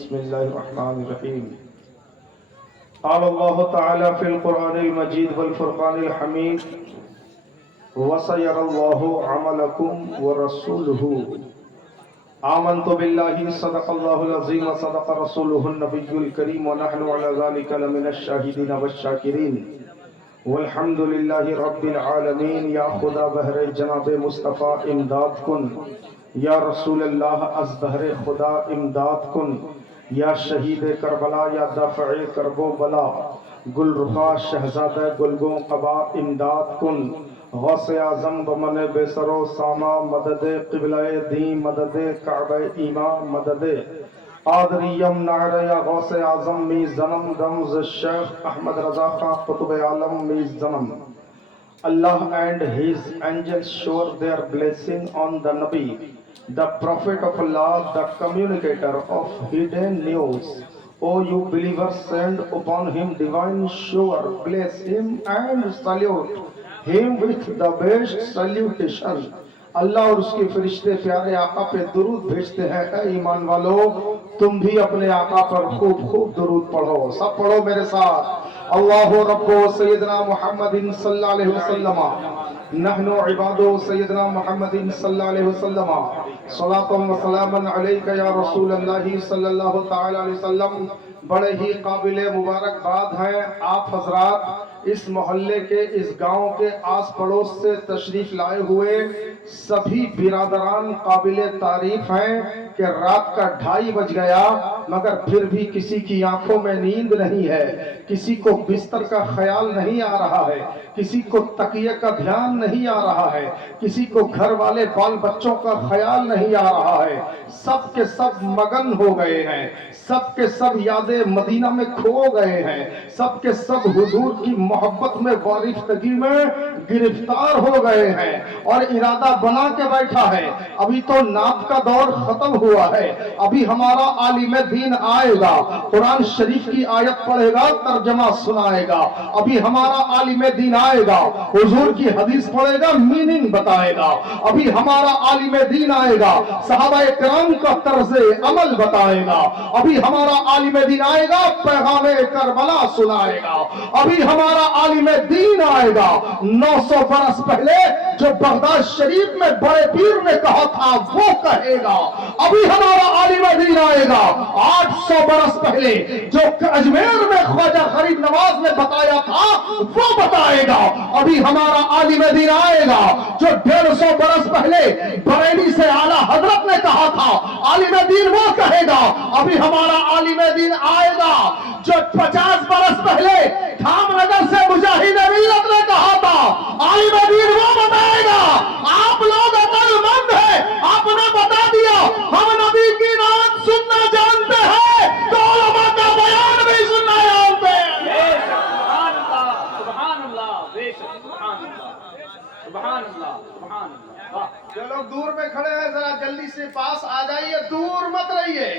بسم الله الرحمن الرحيم. قال الله تعالى في القرآن المجيد والفرقان الحميد: وسيرى الله عملكم ورسوله. آمنت بالله صدق الله العظيم وصدق رسوله النبي الكريم ونحن على ذلك لمن الشاهدين والشاكرين والحمد لله رب العالمین. یا خدا بہر جناب مصطفیٰ امداد کن، یا رسول اللہ از بہر خدا امداد کن، یا شہید کربلا یا دافع کرب و بلا، گل رخا شہزادہ گلگوں قبا امداد کن. غوث اعظم بمن بے سر و ساما مدد قبلہ دین، مدد کعبہ ایمان، مدد قادریم نعرہ یا غوث اعظم می زنم دمز شیخ احمد رضا خان قطب عالم می زنم. Allah and His angels shower their blessing on the Nabi, the Prophet of Allah, the communicator of hidden news. O you believers, send upon him divine shower, bless him and salute him with the best salutation. اللہ اور اس کے فرشتے پیارے آقا پہ درود بھیجتے ہیں. اے ایمان والو، تم بھی اپنے آقا پر خوب خوب درود پڑھو. سب پڑھو میرے ساتھ. اللہ رب سیدنا محمد صلی اللہ علیہ وسلم، نحن عباد سیدنا محمد صلی اللہ علیہ وسلم، صلاۃ و سلام علیک یا رسول اللہ صلی اللہ تعالی علیہ وسلم. بڑے ہی قابل مبارکباد ہیں آپ حضرات اس محلے کے، اس گاؤں کے آس پڑوس سے تشریف لائے ہوئے سبھی برادران قابل تعریف ہیں کہ رات کا 2:30 بج گیا مگر پھر بھی کسی کی آنکھوں میں نیند نہیں ہے، کسی کو بستر کا خیال نہیں آ رہا ہے، کسی کو تکیے کا دھیان نہیں آ رہا ہے، کسی کو گھر والے بال بچوں کا خیال نہیں آ رہا ہے. سب کے سب مگن ہو گئے ہیں، سب کے سب یاد مدینہ میں کھو گئے ہیں، سب کے سب حضور کی محبت میں وارفتگی میں گرفتار ہو گئے ہیں اور ارادہ بنا کے بیٹھا ہے. ابھی تو نعت کا دور ختم ہوا ہے، ابھی ہمارا عالم دین آئے گا، قرآن شریف کی آیت پڑھے گا، ترجمہ سنائے گا. ابھی ہمارا عالم دین آئے گا، حضور کی حدیث پڑھے گا، میننگ بتائے گا. ابھی ہمارا عالم دین آئے گا، صحابہ کرام کا طرز عمل بتائے گا. ابھی ہمارا عالم دین آئے گا، پیغام کربلا سنائے گا. ابھی ہمارا عالم دین آئے گا 900 برس پہلے جو بغداد شریف میں بڑے پیر نے کہا تھا وہ کہے گا. ابھی ہمارا عالم دین آئے گا 800 برس پہلے جو اجمیر میں خواجہ غریب نواز نے بتایا تھا وہ بتائے گا. ابھی ہمارا عالم دین آئے گا جو 150 برس پہلے بریلی سے اعلیٰ حضرت نے کہا تھا عالم دین وہ کہے گا. ابھی ہمارا عالم دین آئے گا جو 50 برس پہلے دھام نگر سے مجاہد ملت نے کہا تھا عالم دین وہ بتائے گا. آپ لوگ عقل مند ہیں، آپ نے بتا دیا ہم نبی کی نعت سننا جانتے ہیں تو علماء کا بیان بھی سننا جانتے ہیں. سبحان اللہ، سبحان اللہ، بے شک سبحان اللہ، سبحان اللہ، سبحان اللہ. جو لوگ دور میں کھڑے ہیں ذرا جلدی سے پاس آ جائیے، دور مت رہیے.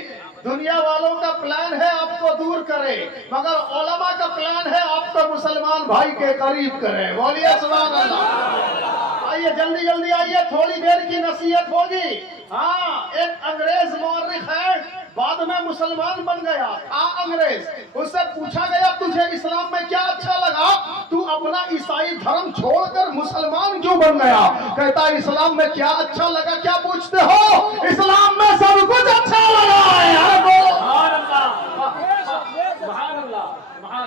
دنیا والوں کا پلان ہے آپ کو دور کرے مگر علماء کا پلان ہے آپ کو مسلمان بھائی کے قریب کرے. بولیے سبحان اللہ. آئیے جلدی جلدی آئیے، تھوڑی دیر کی نصیحت ہوگی. ہاں، ایک انگریز مورخ ہے، بعد میں مسلمان بن گیا تھا انگریز. اس سے پوچھا گیا تجھے اسلام میں کیا اچھا لگا، تو اپنا عیسائی دھرم چھوڑ کر مسلمان کیوں بن گیا؟ کہتا ہے اسلام میں کیا اچھا لگا، کیا پوچھتے ہو؟ اسلام میں سب کچھ اچھا لگا ہے.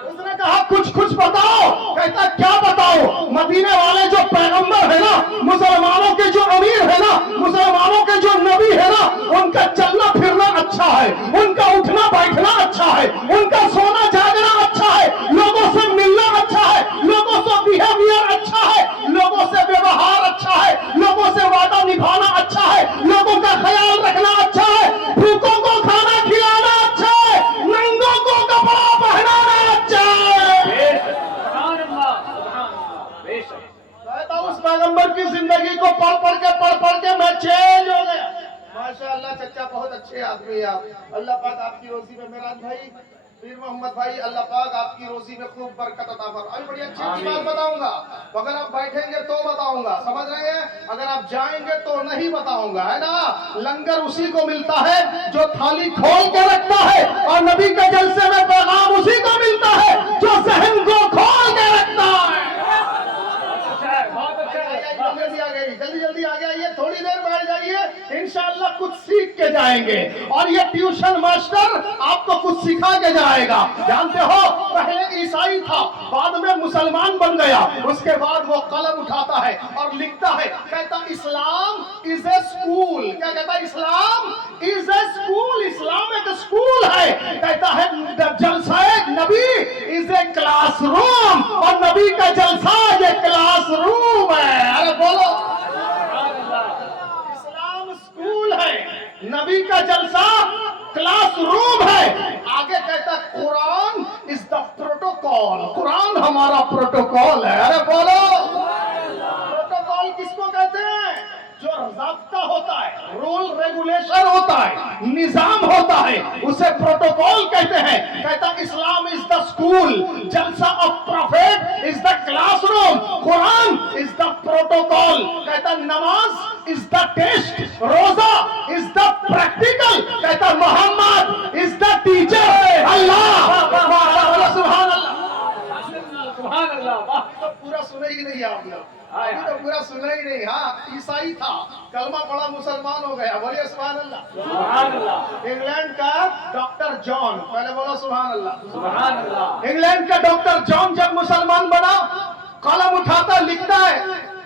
اس نے کہا کچھ بتاؤ. کہتا کیا بتاؤ؟ مدینے والے جو پیغمبر ہے نا، مسلمانوں کے جو امیر ہے نا، مسلمانوں کے جو نبی ہے نا، ان کا چلنا پھرنا اچھا ہے، ان کا اٹھنا بیٹھنا اچھا ہے، ان کا سونا جاگنا اچھا ہے، لوگوں سے ملنا اچھا ہے، لوگوں سے بیہیویئر اچھا ہے، لوگوں سے ویوہار اچھا ہے، لوگوں سے وعدہ نبھانا اچھا ہے، لوگوں کا خیال رکھنا اچھا ہے، بھوکوں کو کھانا کھلانا اچھا ہے، ننگوں کو کپڑا پہنانا اچھا ہے. سبحان اللہ، سبحان اللہ، بے شک. کہتا اس پیغمبر کی زندگی کو پڑھ کے میں چینج ہو گیا. ماشاءاللہ چچا بہت اچھے آدمی ہیں آپ. اللہ پاک آپ کی روزی میں، میراج بھائی، پیر محمد بھائی، اللہ پاک آپ کی روزی میں خوب برکت عطا فرمائے. بڑی اچھی اچھی بات بتاؤں گا، اگر آپ بیٹھیں گے تو بتاؤں گا، سمجھ رہے ہیں؟ اگر آپ جائیں گے تو نہیں بتاؤں گا، ہے نا. لنگر اسی کو ملتا ہے جو تھالی کھول کے رکھتا ہے اور نبی کے جلسے میں پیغام اسی کو ملتا ہے جو ذہن کو کھول کے رکھتا ہے۔ بہت اچھا ہے۔ جلدی آ گئی، جلدی جلدی آ گئی، یہ تھوڑی دیر بیٹھ جائیے، انشاءاللہ کچھ سیکھ کے جائیں گے، اور یہ ٹیوشن ماسٹر آپ کو کچھ سکھا کے جائے گا۔ جانتے ہو پہلے عیسائی تھا، بعد میں مسلمان بن گیا، اس کے بعد وہ قلم اٹھاتا ہے اور لکھتا ہے، کہتا اسلام از اے اسکول۔ کیا کہتا ہے؟ اسلام از اے اسکول، اسلام ایک اسکول ہے۔ کہتا ہے جلسہ نبی از اے کلاس روم، اور نبی کا جلسہ یہ کلاس روم ہے۔ ارے بولو، اسلام اسکول ہے، نبی کا جلسہ کلاس روم ہے۔ آگے کہتا ہے قرآن از دا پروٹوکول، قرآن ہمارا پروٹوکول ہے۔ ارے بولو، پروٹوکول کس کو کہتے ہیں؟ جو ضابطہ ہوتا ہے، رول ریگولیشن ہوتا ہے، نظام ہوتا ہے، اسے پروٹوکول کہتے ہیں۔ کہتا اسلام از دا اسکول، جلسہ of prophet is the class room, Quran is the protocol. کہتا نماز از دا ٹیسٹ، روزہ از دا پریکٹیکل۔ کہتا محمد از دا ٹیچر۔ اللہ سبحان اللہ، سبحان اللہ۔ تو پورا سنا ہی نہیں آپ لوگ، ابھی تو پورا سنا ہی نہیں۔ ہاں عیسائی تھا، کلمہ پڑھا مسلمان ہو گیا، بولیے سبحان اللہ۔ سبحان اللہ، انگلینڈ کا ڈاکٹر جان، پہلے بولو سبحان اللہ۔ سبحان اللہ۔ انگلینڈ کا ڈاکٹر جان جب مسلمان بنا، قلم اٹھاتا لکھتا ہے،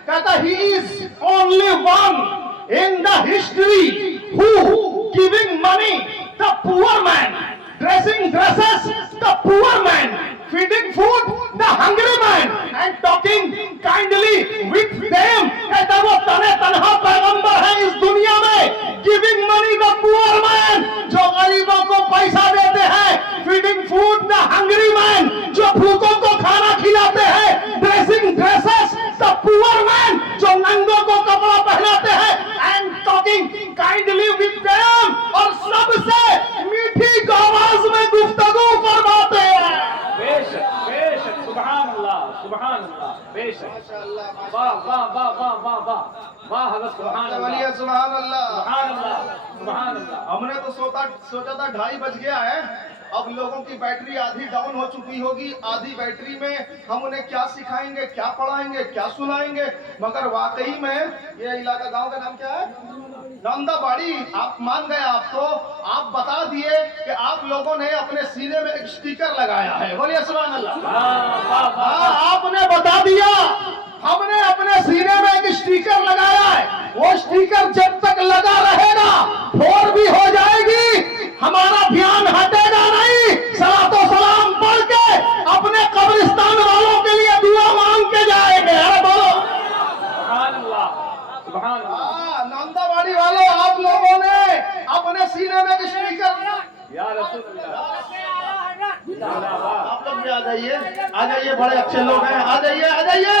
کہتا he is only one in the history who giving money the poor man, dressing dresses the poor man, feeding food the hungry man, and talking kindly with them۔ کہتا وہ تنہا پیغمبر ہے اس دنیا میں، giving money the poor man، جو غریبوں کو پیسہ دیتے ہیں، feeding food the hungry man، جو بھوکوں کو کھانا کھلاتے ہیں، dressing dresses the poor man، جو ننگوں کو کپڑا پہناتے ہیں، and talking kindly with them، اور سب سے میٹھی آواز میں گفتگو فرماتے ہیں۔ بے شک، بے شک، سبحان اللہ، سبحان اللہ، بے شک۔ واہ واہ واہ واہ واہ واہ واہ حضرت، سبحان اللہ، سبحان اللہ، سبحان اللہ، سبحان اللہ۔ ہم نے تو سوچا تھا 2:30 بج گیا ہے، اب لوگوں کی بیٹری آدھی ڈاؤن ہو چکی ہوگی، آدھی بیٹری میں ہم انہیں کیا سکھائیں گے، کیا پڑھائیں گے، کیا سنائیں گے، مگر واقعی میں یہ علاقہ، گاؤں کا نام کیا ہے؟ ناندا باڑی۔ آپ مان گئے، آپ کو آپ بتا دیے کہ آپ لوگوں نے اپنے سینے میں ایک سٹیکر لگایا ہے، بولیے سبحان اللہ۔ ہاں آپ نے بتا دیا، ہم نے اپنے سینے میں ایک سٹیکر لگایا ہے، وہ سٹیکر جب تک لگا رہے گا پھوڑ بھی ہو جائے گی، ہمارا دھیان ہٹے گا نہیں۔ صلاۃ و سلام پڑھ کے اپنے قبرستان والوں کے لیے دعا مانگ کے جائیں گے۔ ارے بولو سبحان اللہ، سبحان اللہ۔ ناندا باڑی والوں، آپ لوگوں نے اپنے سینے میں ایک سٹیکر، یا رسول اللہ، آپ لوگ بھی آ جائیے، آ جائیے، بڑے اچھے لوگ ہیں، آ جائیے، آ جائیے،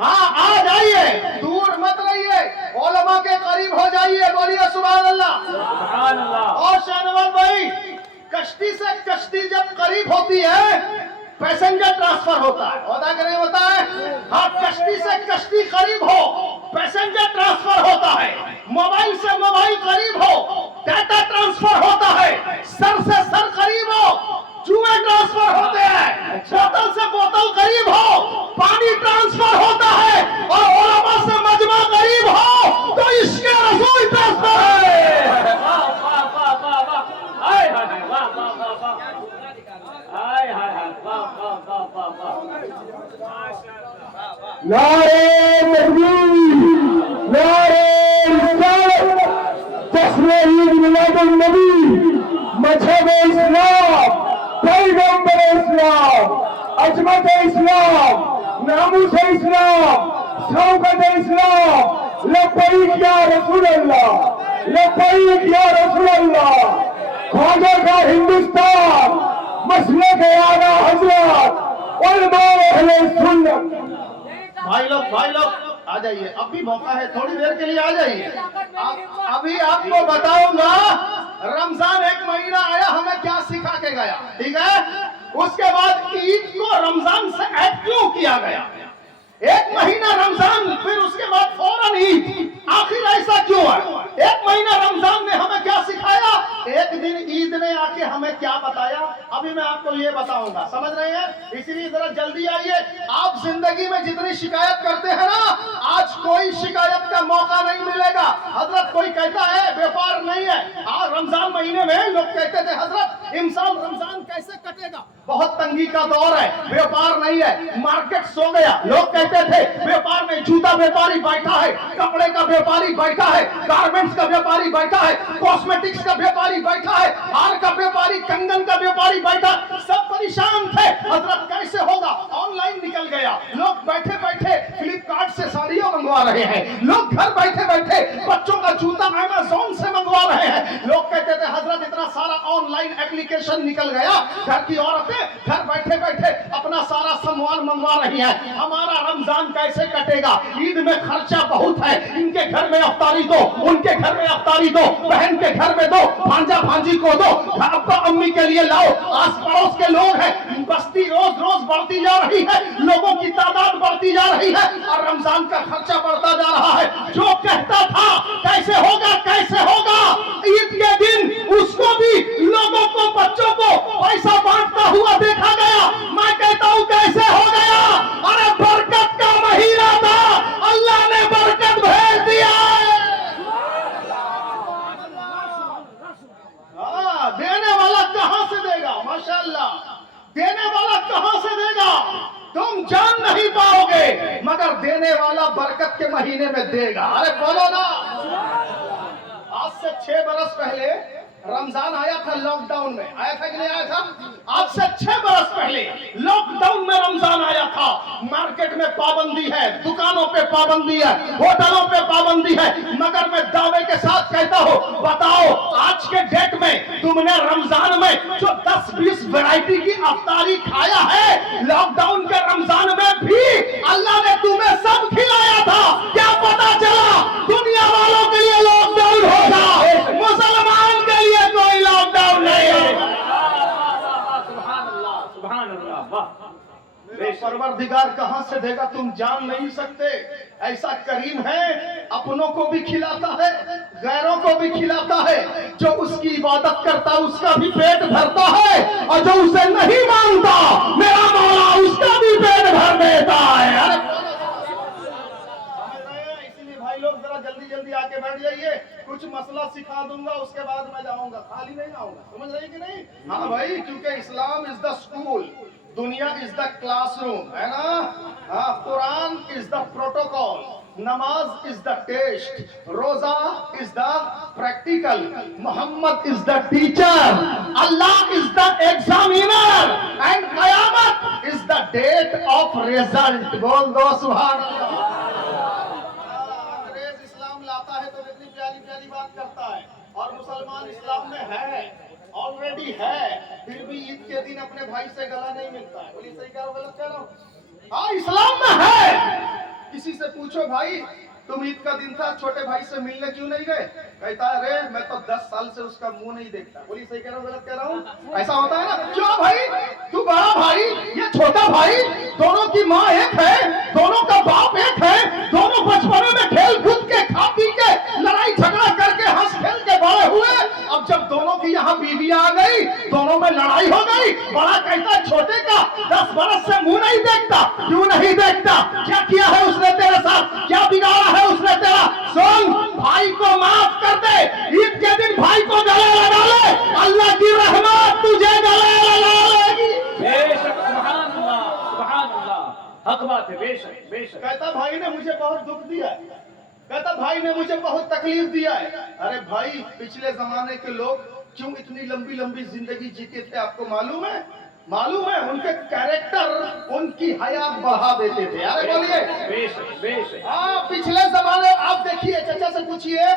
ہاں آ جائیے، دور مت رہیے، علماء کے قریب ہو جائیے، بولیے سبحان اللہ۔ سبحان اللہ۔ اور شاہنواز بھائی، کشتی سے کشتی جب قریب ہوتی ہے پیسنجر ٹرانسفر ہوتا ہے، ہوتا کہ نہیں ہوتا ہے؟ ہاں کشتی سے کشتی قریب ہو پیسنجر ٹرانسفر ہوتا ہے، موبائل سے موبائل قریب ہو ڈیٹا ٹرانسفر ہوتا ہے، سر سے سر قریب ہو چوہے ٹرانسفر ہوتے ہیں، بوتل سے بوتل قریب ہو پانی ٹرانسفر ہوتا ہے، اور علماء سے مجمع قریب ہو تو عشق رسول ٹرانسفر ہے۔ واہ واہ واہ واہ واہ، ہائے ہائے واہ واہ واہ واہ، ہائے ہائے ہائے واہ واہ واہ واہ واہ۔ نعرے تکبیر، نعرے رسالت، جشن عید میلاد النبی، مذہب اسلام، پیغمبر اسلام، عظمت اسلام، ناموس اسلام، شوکت اسلام، لبیک یا رسول اللہ، لبیک یا رسول اللہ۔ خواجہ کا ہندوستان، مسلک اعلیٰ حضرت، علماء اہل سنت۔ بھائی لوگ آ جائیے، اب بھی موقع ہے، تھوڑی دیر کے لیے آ جائیے۔ ابھی آپ کو بتاؤں گا رمضان ایک مہینہ آیا، ہمیں کیا سکھا کے گیا، ٹھیک ہے؟ اس کے بعد عید کو رمضان سے ایڈ کیوں کیا گیا؟ ایک مہینہ رمضان، پھر اس کے بعد فوراً عید۔ आखिर ऐसा क्यों है? एक महीना रमजान ने हमें क्या सिखाया, एक दिन ईद ने आके हमें क्या बताया, अभी मैं आपको ये बताऊंगा, समझ रहे हैं? इसलिए जरा जल्दी आइए। आप जिंदगी में जितनी शिकायत करते हैं ना, आज कोई शिकायत का मौका नहीं मिलेगा। हजरत कोई कहता है व्यापार नहीं है, आज रमजान महीने में लोग कहते थे हजरत इंसान रमजान कैसे कटेगा, बहुत तंगी का दौर है, व्यापार नहीं है, मार्केट सो गया। लोग कहते थे व्यापार में जूता व्यापारी बैठा है, कपड़े का व्यापारी बैठा है, गारमेंट्स का व्यापारी बैठा है, कॉस्मेटिक्स का व्यापारी बैठा है, हार का व्यापारी, कंगन का व्यापारी बैठा, सब परेशान थे। हजरत कैसे होगा, ऑनलाइन निकल गया, लोग बैठे बैठे फ्लिपकार्ट से साड़ियां मंगवा रहे हैं, लोग घर बैठे बैठे बच्चों का जूता अमेज़न से मंगवा रहे हैं। लोग कहते थे हजरत इतना सारा ऑनलाइन एप्लीकेशन निकल गया, घर की औरतें घर बैठे बैठे अपना सारा सामान मंगवा रही हैं, हमारा रमजान कैसे कटेगा? ईद में खर्चा बहुत है, इनके घर में अफ्तारी दो, उनके घर में अफ्तारी दो, बहन के घर में दो, भांजा भांजी को दो, अब्बा अम्मी के लिए लाओ, आस पड़ोस के लोग हैं, बस्ती रोज रोज बढ़ती जा रही है, लोगों की तादाद बढ़ती जा रही है और रमजान का खर्चा बढ़ता जा रहा है। जो कहता था कैसे होगा कैसे होगा, ईद के दिन उसको भी लोगों को, बच्चों को पैसा बांटता हुआ देखा गया। मैं कहता हूं कैसे हो गया? अरे बरकत का महीना था, अल्लाह ने बरकत भेज दिया। देने वाला कहां से देगा? माशाअल्लाह, देने वाला कहां से देगा? तुम जान नहीं पाओगे, मगर देने वाला बरकत के महीने में देगा। अरे बोलो ना। आज से 6 बरस पहले रमजान आया था, लॉकडाउन में आया था कि नहीं आया था? आज से 6 बरस पहले लॉकडाउन में रमजान आया था। मार्केट में पाबंदी है, दुकानों पे पाबंदी है, होटलों पे पाबंदी है, मगर मैं दावे के साथ कहता हूँ, बताओ आज के डेट में तुमने रमजान में जो 10-20 वैरायटी की अफ्तारी खाया है, लॉकडाउन के रमजान में भी अल्लाह ने तुम्हें सब खिलाया था। क्या पता चला दुनिया वालों के लिए लॉकडाउन होगा, मुसलमान के लिए कोई लॉकडाउन नहीं होगा। परवरदिगार कहां से देगा तुम जान नहीं सकते। ऐसा करीम है, अपनों को भी खिलाता है, गैरों को भी खिलाता है। जो उसकी इबादत करता है उसका भी पेट भरता है, और जो उसे नहीं मानता मेरा मौला उसका भी पेट भर देता है। अरे इसीलिए भाई लोग जरा जल्दी जल्दी आके बैठ जाइए, कुछ मसला सिखा दूंगा, उसके बाद मैं जाऊंगा, खाली नहीं आऊंगा, समझ रही कि नहीं? हाँ भाई, क्योंकि Islam is the school, duniya is the classroom, है ना? हाँ, Quran is the protocol, namaz is the test, roza is the practical, Mohammad is the teacher, Allah is the examiner, and qayamat is the date of result. बोल दो सुभान अल्लाह। अंग्रेज इस्लाम लाता है तो कितनी प्यारी प्यारी बात करता है, और मुसलमान इस्लाम में है, ऑलरेडी है, फिर भी ईद के दिन अपने भाई से गला नहीं मिलता है। बोलिए सही कह रहा हूं गलत कह रहा हूं? हाँ, इस्लाम में है। किसी से पूछो भाई तुम ईद का दिन था छोटे भाई से मिलने क्यों नहीं गए, कहता है अरे मैं तो 10 साल से उसका मुंह नहीं देखता। बोलिए सही कह रहा हूं गलत कह रहा हूं? ऐसा होता है ना? क्यों भाई, तू बड़ा भाई, ये छोटा भाई, दोनों की माँ एक है, दोनों का बाप एक है, दोनों बचपन में खेल कूद के खा पी के लड़ाई झगड़ा करके हंस खेल के बड़े हुए। अब जब दोनों की यहाँ बीवी आ गई, दोनों में लड़ाई हो गई, बड़ा कहता छोटे का 10 बरस से मुंह नहीं देखता। क्यों नहीं देखता? क्या किया है उसने तेरे साथ, क्या बिगाड़ा है उसने तेरा? सुन, भाई को माफ कर दे, ईद के दिन भाई को गले लगा ले, अल्लाह की रहमत तुझे गले लगा लेगी। बेशक, सुभान अल्लाह, सुभान अल्लाह, हक बात है, बेशक बेशक। कहता भाई ने मुझे बहुत दुख दिया है, कहता भाई ने मुझे बहुत तकलीफ दिया है। अरे भाई, पिछले जमाने के लोग क्यों इतनी लंबी लंबी जिंदगी जीते थे आपको मालूम है? मालूम है, उनके कैरेक्टर उनकी हयात बढ़ा देते थे। अरे बोलिए बेशक बेशक। हाँ, पिछले जमाने आप देखिए, चाचा से पूछिए,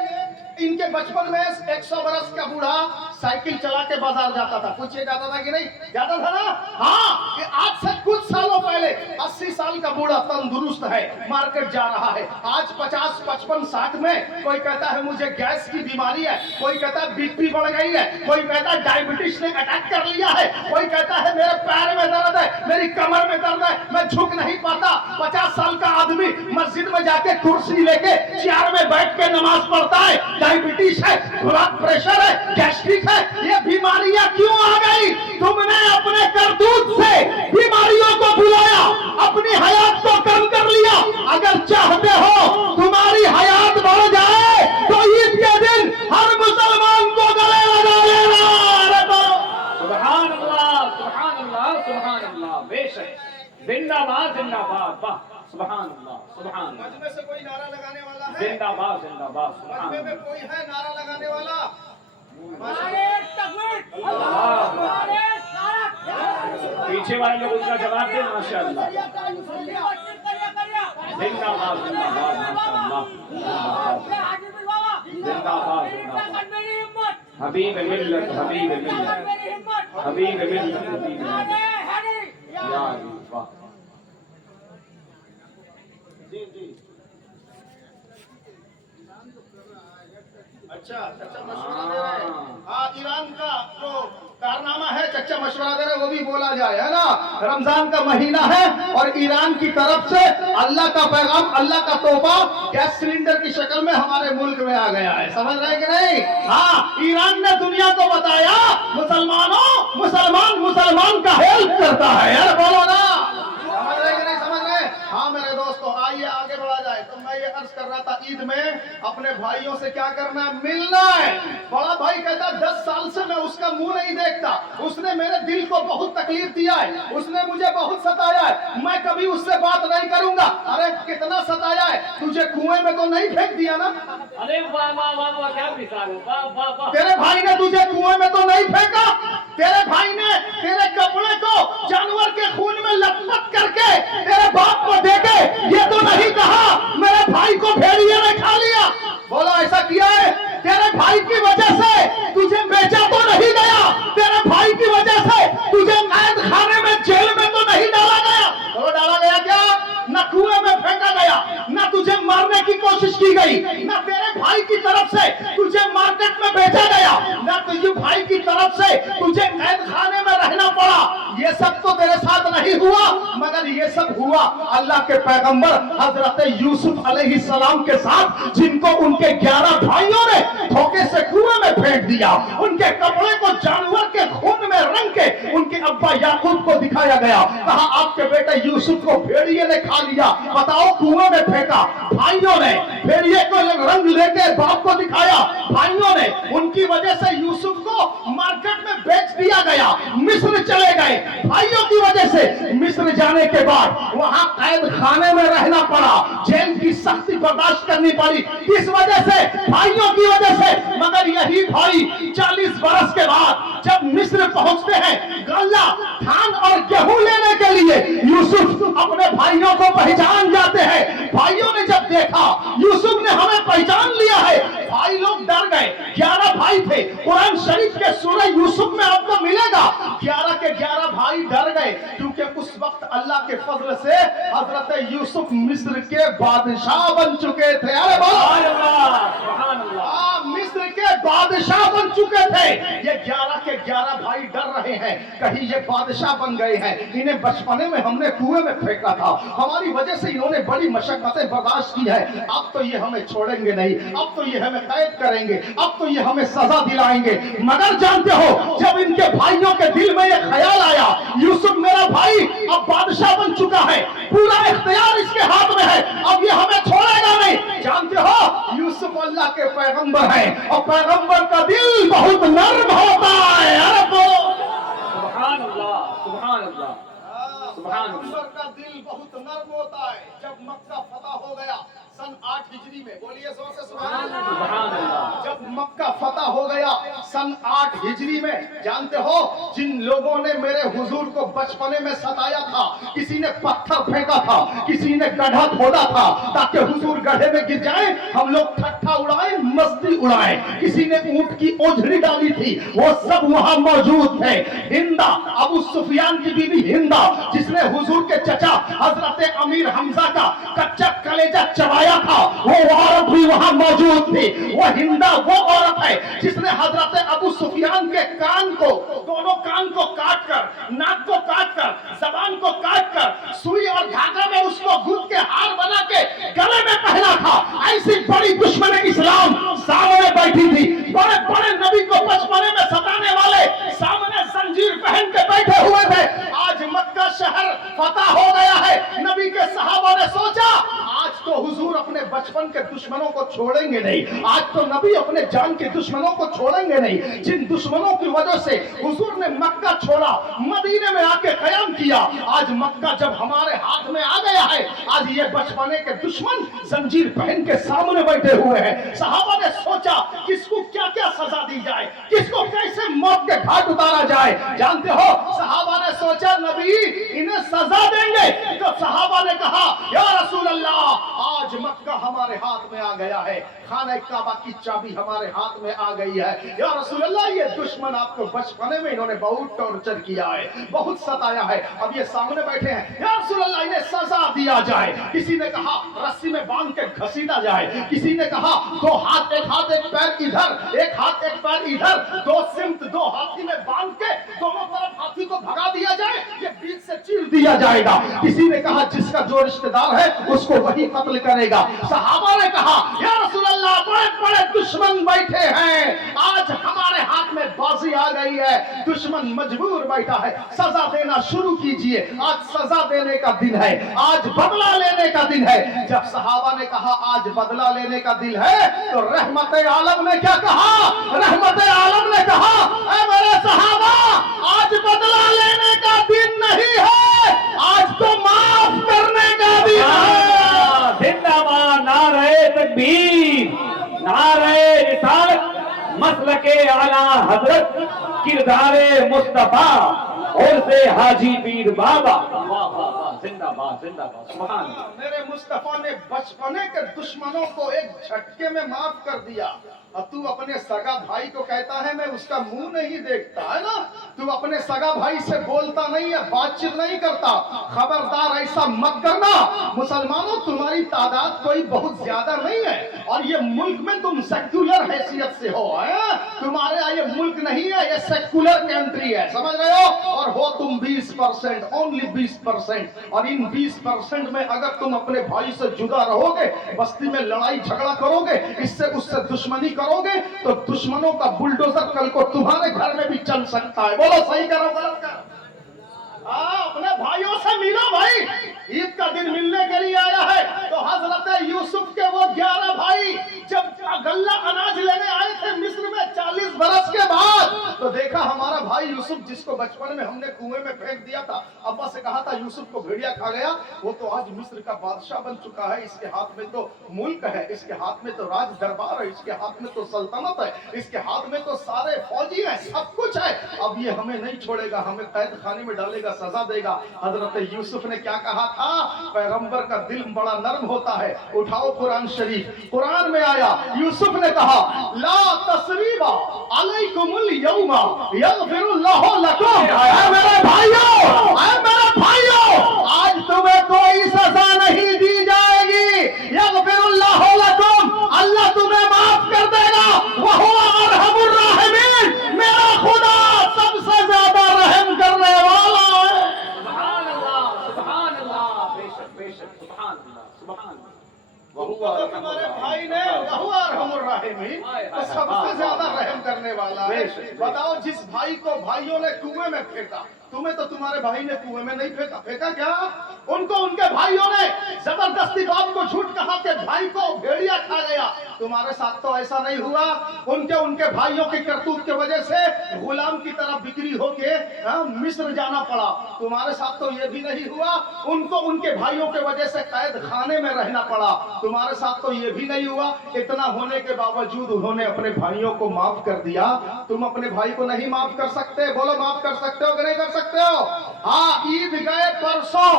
इनके बचपन में 100 बरस का बूढ़ा साइकिल चला के बाजार जाता था। पूछिए जाता था कि नहीं जाता था ना? हाँ, कि आज से कुछ सालों पहले 80 साल का बूढ़ा तंदुरुस्त है, मार्केट जा रहा है। आज 50, 55, 60 में कोई कहता है मुझे गैस की बीमारी है, कोई कहता है बीपी बढ़ गई है, कोई कहता है डायबिटीज ने अटैक कर लिया है, कोई कहता है मेरे पैर में दर्द है, मेरी कमर में दर्द है, मैं झुक नहीं पाता। 50 साल का آدمی مسجد میں جا کے کرسی لے کے چیئر میں بیٹھ کے نماز پڑھتا ہے، ڈائبٹیز ہے، بلڈ پریشر ہے، گیسٹرک ہے، یہ بیماریاں کیوں آ گئی؟ تم نے اپنے کرتوت سے بیماریوں کو بلایا، اپنی حیات کو کم کر لیا۔ اگر چاہتے ہو تمہاری حیات بڑھ جائے تو عید کے دن ہر مسلمان کو گلے لگا لینا۔ سبحان اللہ، سبحان اللہ، سبحان اللہ، بے شک، زندہ باد، زندہ باد، واہ، سبحان اللہ، سبحان اللہ، مجمع سے کوئی نعرہ لگانے والا ہے؟ زندہ باد، زندہ باد، سبحان مجمع میں اللہ۔ کوئی ہے نعرہ لگانے والا؟ پیچھے والے لوگ اس کا جواب دیں، ماشاء اللہ، زندہ باد، زندہ باد، ماشاء اللہ، زندہ باد، زندہ باد، حبیب ملت، حبیب ملت، حبیب ملت، حبیب ملت، یا علی، واہ، جی جی، اچھا چچا مشورہ دے رہے ہیں۔ ہاں، ایران کا جو کارنامہ ہے چچا مشورہ دے رہے ہیں، وہ بھی بولا جائے، ہے نا؟ رمضان کا مہینہ ہے اور ایران کی طرف سے اللہ کا پیغام، اللہ کا تحفہ گیس سلنڈر کی شکل میں ہمارے ملک میں آ گیا ہے، سمجھ رہے کہ نہیں؟ ہاں، ایران نے دنیا کو بتایا مسلمان کا ہیلپ کرتا ہے، یار بولو نا، سمجھ رہے کہ نہیں سمجھ رہے؟ ہاں میرے دوستو، آئیے آگے بڑھا جائے۔ تو میں یہ عرض کر رہا تھا، عید میں اپنے بھائیوں سے کیا کرنا ہے؟ ملنا ہے۔ بڑا بھائی کہتا 10 سال سے میں اس کا منہ نہیں دیکھتا، اس نے میرے دل کو بہت تکلیف دیا ہے، اس نے مجھے بہت ستایا ہے، میں کبھی اس سے بات نہیں کروں گا۔ ارے کتنا ستایا ہے؟ تجھے کنویں میں تو نہیں پھینک دیا نا؟ ارے واہ واہ واہ واہ، کیا مثال ہے، واہ واہ واہ، تیرے بھائی نے تجھے کنویں میں تو نہیں پھینکا؟ تیرے بھائی نے تیرے کپڑے کو جانور کے خون میں لت پت کر کے تیرے باپ کو دے کے یہ تو نہیں کہا میرے بھائی کو بھیڑیے نے کھا لیا؟ بولا ایسا کیا ہے؟ تیرے بھائی کی وجہ سے تجھے بیچا تو نہیں گیا، تیرے بھائی کی وجہ سے تجھے قید خانے میں، جیل میں تو نہیں ڈالا گیا؟ تو ڈالا گیا کیا؟ نہ کنویں میں پھینکا گیا، نہ تجھے مارنے کی کوشش کی گئی، نہ تیرے بھائی کی طرف سے تجھے مارکیٹ میں بیچا گیا، نہ تجھے بھائی کی طرف سے تجھے قید خانے میں رہنا پڑا۔ یہ سب تو تیرے ساتھ نہیں ہوا، مگر یہ سب ہوا اللہ کے پیغمبر حضرت یوسف علیہ السلام کے ساتھ، جن کو ان کے 11 بھائیوں نے دھوکے سے کنویں میں پھینک دیا، ان کے کپڑے کو جانور کے خون میں رنگ کے ان کے ابا یعقوب کو دکھایا گیا، کہا آپ کے بیٹے یوسف کو بھیڑیے نے کھا لیا، بتاؤ کنویں میں پھینکا بھائیوں نے، بھیڑیے کو رنگ لے کے باپ کو دکھایا بھائیوں نے، ان کی وجہ سے یوسف کو مارکیٹ میں بیچ دیا گیا، مصر چلے گئے بھائیوں کی وجہ سے، مصر جانے کے بعد وہاں قید خانے میں رہنا پڑا، جیل کی سختی برداشت کرنی پڑی، کس وجہ سے؟ بھائیوں کی وجہ سے۔ مگر یہی بھائی 40 برس کے بعد جب مصر پہنچتے ہیں غلہ، دھان اور گیہوں لینے کے لیے، یوسف اپنے بھائیوں کو پہچان جاتے ہیں۔ بھائیوں نے جب دیکھا یوسف نے ہمیں پہچان لیا ہے، بھائی لوگ ڈر گئے۔ 11 بھائی تھے، قرآن شریف کے سورہ یوسف میں آپ کو ملے گا 11 کے 11 بھائی ڈر گئے، کیونکہ اس وقت اللہ کے فضل سے حضرت یوسف مصر کے بادشاہ بن چکے تھے۔ ارے سبحان اللہ، سبحان اللہ، مصر کے بادشاہ بن چکے تھے۔ یہ 11 کے 11 بھائی ڈر رہے ہیں، کہیں یہ بادشاہ بن گئے ہیں، انہیں بچپنے میں ہم نے کنویں میں پھینکا تھا، ہماری وجہ سے انہوں نے بڑی مشقتیں برداشت کی ہے، اب تو یہ ہمیں چھوڑیں گے نہیں، اب تو یہ ہمیں قید کریں گے، اب تو یہ ہمیں سزا دلائیں گے۔ مگر جانتے ہو جب ان کے بھائیوں کے دل میں یہ خیال آیا یوسف میرا بھائی اب بادشاہ بن چکا ہے، پورا اختیار اس کے ہاتھ میں ہے، اب یہ ہمیں چھوڑے گا نہیں، جانتے ہو یوسف اللہ کے پیغمبر ہیں اور پیغمبر کا دل بہت نرم ہوتا ہے۔ سبحان اللہ، سبحان اللہ، سبحان اللہ، پیغمبر کا دل بہت نرم ہوتا ہے۔ جب مکہ فتح ہو گیا سن 8 ہجری میں، بولیے زور سے سبحان اللہ، سبحان اللہ، جب مکہ فتح ہو گیا سن 8 ہجری میں، جانتے ہو جن لوگوں نے میرے حضور کو بچپنے میں ستایا تھا، کسی نے پتھر پھینکا تھا، کسی نے گڑھا کھودا تھا تاکہ حضور گڑھے میں گر جائیں، ہم لوگ ٹھٹھا اڑائیں، مستی اڑائیں، کسی نے اونٹ کی اوجھڑی ڈالی تھی، وہ سب وہاں موجود تھے۔ ہندا، ابو سفیان کی بیوی ہندا، جس نے حضور کے چچا حضرت امیر حمزہ کا کچا کلیجہ چبایا تھا، وہ عورت بھی وہاں موجود تھی۔ وہ ہندا وہ عورت ہے جس نے حضرت ابو سفیان کے کان کو، دونوں کان کو کاٹ کر، ناک کو کاٹ کر، زبان کو کاٹ کر، سوئی اور دھاگا میں اس کو گتھ کے ہار بنا दुश्मनों को छोड़ेंगे नहीं। आज तो नबी अपने जान के दुश्मनों को छोड़ेंगे नहीं। जिन दुश्मनों की वजह से हुजूर ने मक्का छोड़ा, मदीने में आके कयाम किया, आज मक्का जब हमारे हाथ में आ गया है, आज ये बचपने के दुश्मन जंजीर पहन के सामने बैठे हुए हैं। सहाबा ने सोचा किसको क्या क्या सजा दी जाए, किसको कैसे मौत के घाट उतारा जाए। जानते हो सहाबा ने सोचा नबी इन्हें सजा देंगे, तो सहाबा ने कहा या रसूल अल्लाह, आज मक्का हमारे हाथ में आ गया है, खाना काबा की चाबी हमारे हाथ में आ गई है, या रसूल अल्लाह ये दुश्मन आपको बचपने में इन्होंने बहुत टॉर्चर किया है, बहुत सताया है, अब ये सामने बैठे हैं, या रसूल अल्लाह इन्हें सजा दिया जाए। किसी ने कहा रस्सी में बांध के घसीटा जाए, किसी ने कहा दो हाथ एक पैर इधर, एक हाथ एक पैर इधर, दो सिमत दो हाथी में बांध के दोनों तरफ हाथी को भगा दिया जाए, ये बीच से चीर दिया जाएगा। किसी ने कहा जिसका जो रिश्तेदार है उसको वही कत्ल करेगा। सहाबा ने कहा या रसूल अल्लाह बड़े बड़े दुश्मन बैठे हैं, आज हमारे हाथ में बाजी आ गई है, दुश्मन मजबूर बैठा है, सजा देना शुरू कीजिए। आज सजा देने का दिन है, आज बदला लेने का दिन है। जब सहाबा ने कहा आज बदला लेने का दिन है, तो रहमत आलम ने क्या कहा? रहमत आलम ने कहा ऐ मेरे सहाबा, आज बदला लेने का दिन नहीं है, आज तो माफ करने का दिन है। जिंदाबाद, नारे तकबीर, नारे रिसालत, मसलके आला हजरत, किरदारे मुस्तफा और से हाजी पीर बाबा। वाह वाह वाह, जिंदाबाद जिंदाबाद, सुभान अल्लाह। मेरे मुस्तफा ने बचपने के दुश्मनों को एक झटके में माफ कर दिया। अब तू अपने सगा भाई को कहता है मैं उसका मुंह नहीं देखता, है ना? तू अपने सगा भाई से बोलता नहीं है, बातचीत नहीं करता। खबरदार ऐसा मत करना। मुसलमानों तुम्हारी तादाद कोई बहुत ज्यादा नहीं है, और ये मुल्क में तुम सेक्युलर हैसियत से हो, है? तुम्हारे यहाँ ये मुल्क नहीं है, ये सेक्युलर कंट्री है, समझ रहे हो? और हो तुम 20%, ओनली 20%, और इन 20% में अगर तुम अपने भाई से जुदा रहोगे, बस्ती में लड़ाई झगड़ा करोगे, इससे उससे दुश्मनी करोगे, तो दुश्मनों का बुलडोजर कल को तुम्हारे घर में भी चल सकता है। बोलो सही करो गलत करो? अपने भाइयों से मिलो भाई, ईद का दिन मिलने के लिए आया है। तो हजरत यूसुफ के वो 11 भाई जब गल्ला अनाज लेने आए थे मिस्र में 40 बरस के बाद, तो देखा हमारा भाई यूसुफ जिसको बचपन में हमने कुएं में फेंक दिया था, अब्बा से कहा था यूसुफ को भेड़िया खा गया, वो तो आज मिस्र का बादशाह बन चुका है, इसके हाथ में तो मुल्क है, इसके हाथ में तो राज दरबार है, इसके हाथ में तो सल्तनत है, इसके हाथ में तो सारे फौजी हैं, सब कुछ है। अब ये हमें नहीं छोड़ेगा, हमें कैद खाने में डालेगा, सजा देगा। हजरत यूसुफ ने क्या कहा था? पैगंबर का दिल बड़ा नर्म होता है। उठाओ कुरान शरीफ, कुरान में आया, यूसुफ ने कहा ला तसरीबा अलैकुमुल यौमा यगफिरुल्लाहु लकुम। ऐ मेरे भाइयों, ऐ मेरे भाइयों, आज तुम्हें कोई सजा नहीं दी जाएगी। यगफिरुल्लाहु लकुम, अल्लाह तुम्हें माफ कर देगा। वहुवा अरहमुर राहिमीन, मेरा खुदा सबसे ज्यादा रहम करने वाला है। सुभान अल्लाह, बेशक बेशक, सुभान अल्लाह, सुभान अल्लाह। तो तुम्हारे भाई ने वहुवा अरहमुर राहिमीन, तो सबसे ज्यादा रहम करने वाला है। बताओ, जिस भाई को भाइयों ने कुएं में फेंका, तुम्हें तो तुम्हारे भाई ने कुएं में नहीं फेंका, फेंका क्या? उनको उनके भाइयों ने जबरदस्ती बाप को झूठ कहा कि भाई को भेड़िया खा गया। तुम्हारे साथ तो ऐसा नहीं हुआ। उनके भाइयों की करतूत की वजह से गुलाम की तरह बिक्री होके मिस्र जाना पड़ा। तुम्हारे साथ तो ये भी नहीं हुआ। उनको उनके भाइयों के वजह से कैद खाने में रहना पड़ा। तुम्हारे साथ तो ये भी नहीं हुआ। इतना होने के बावजूद उन्होंने अपने भाइयों को माफ कर दिया। तुम अपने भाई को नहीं माफ कर सकते? बोलो, माफ कर सकते हो कि नहीं कर सकते हो? हाँ, ईद गए परसों,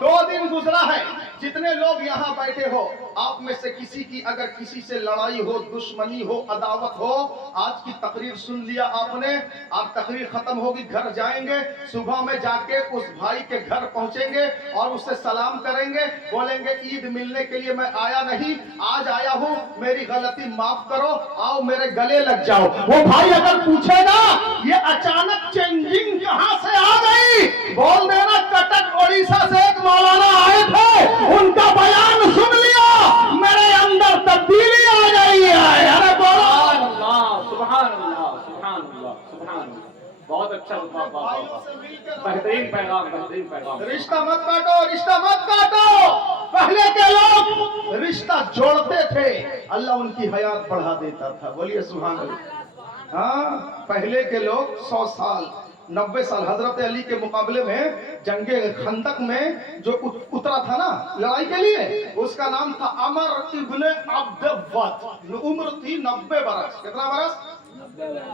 2 दिन गुजरा है। जितने लोग यहाँ बैठे हो, आप में से किसी की अगर किसी से लड़ाई हो, दुश्मनी हो, अदावत हो, आज की तकरीर सुन लिया आपने, आप तकरीर खत्म होगी, घर जाएंगे, सुबह में जाके उस भाई के घर पहुंचेंगे और उससे सलाम करेंगे, बोलेंगे ईद मिलने के लिए मैं आया नहीं, आज आया हूँ, मेरी गलती माफ करो, आओ मेरे गले लग जाओ। वो भाई अगर पूछेगा ये अचानक चेंजिंग कहाँ से आ गई, बोल देना कटक उड़ीसा से एक मौलाना आए थे, उनका बयान सुन लिया, मेरे अंदर तब्दीली आ गई है। अरे बोलो सुभान अल्लाह, सुभान अल्लाह, सुभान अल्लाह। बहुत अच्छा, बेहतरीन पैगाम, बेहतरीन पैगाम। रिश्ता मत काटो, रिश्ता मत काटो। पहले के लोग रिश्ता जोड़ते थे, अल्लाह उनकी हयात बढ़ा देता था। बोलिए सुभान अल्लाह। हाँ, पहले के लोग 100 साल 90 साल हजरत अली के मुकाबले में जंगे खंदक में जो उतरा था ना लड़ाई के लिए, उसका नाम था अमर इब्ने अब्दवत। उम्र थी 90 बरस। कितना बरस?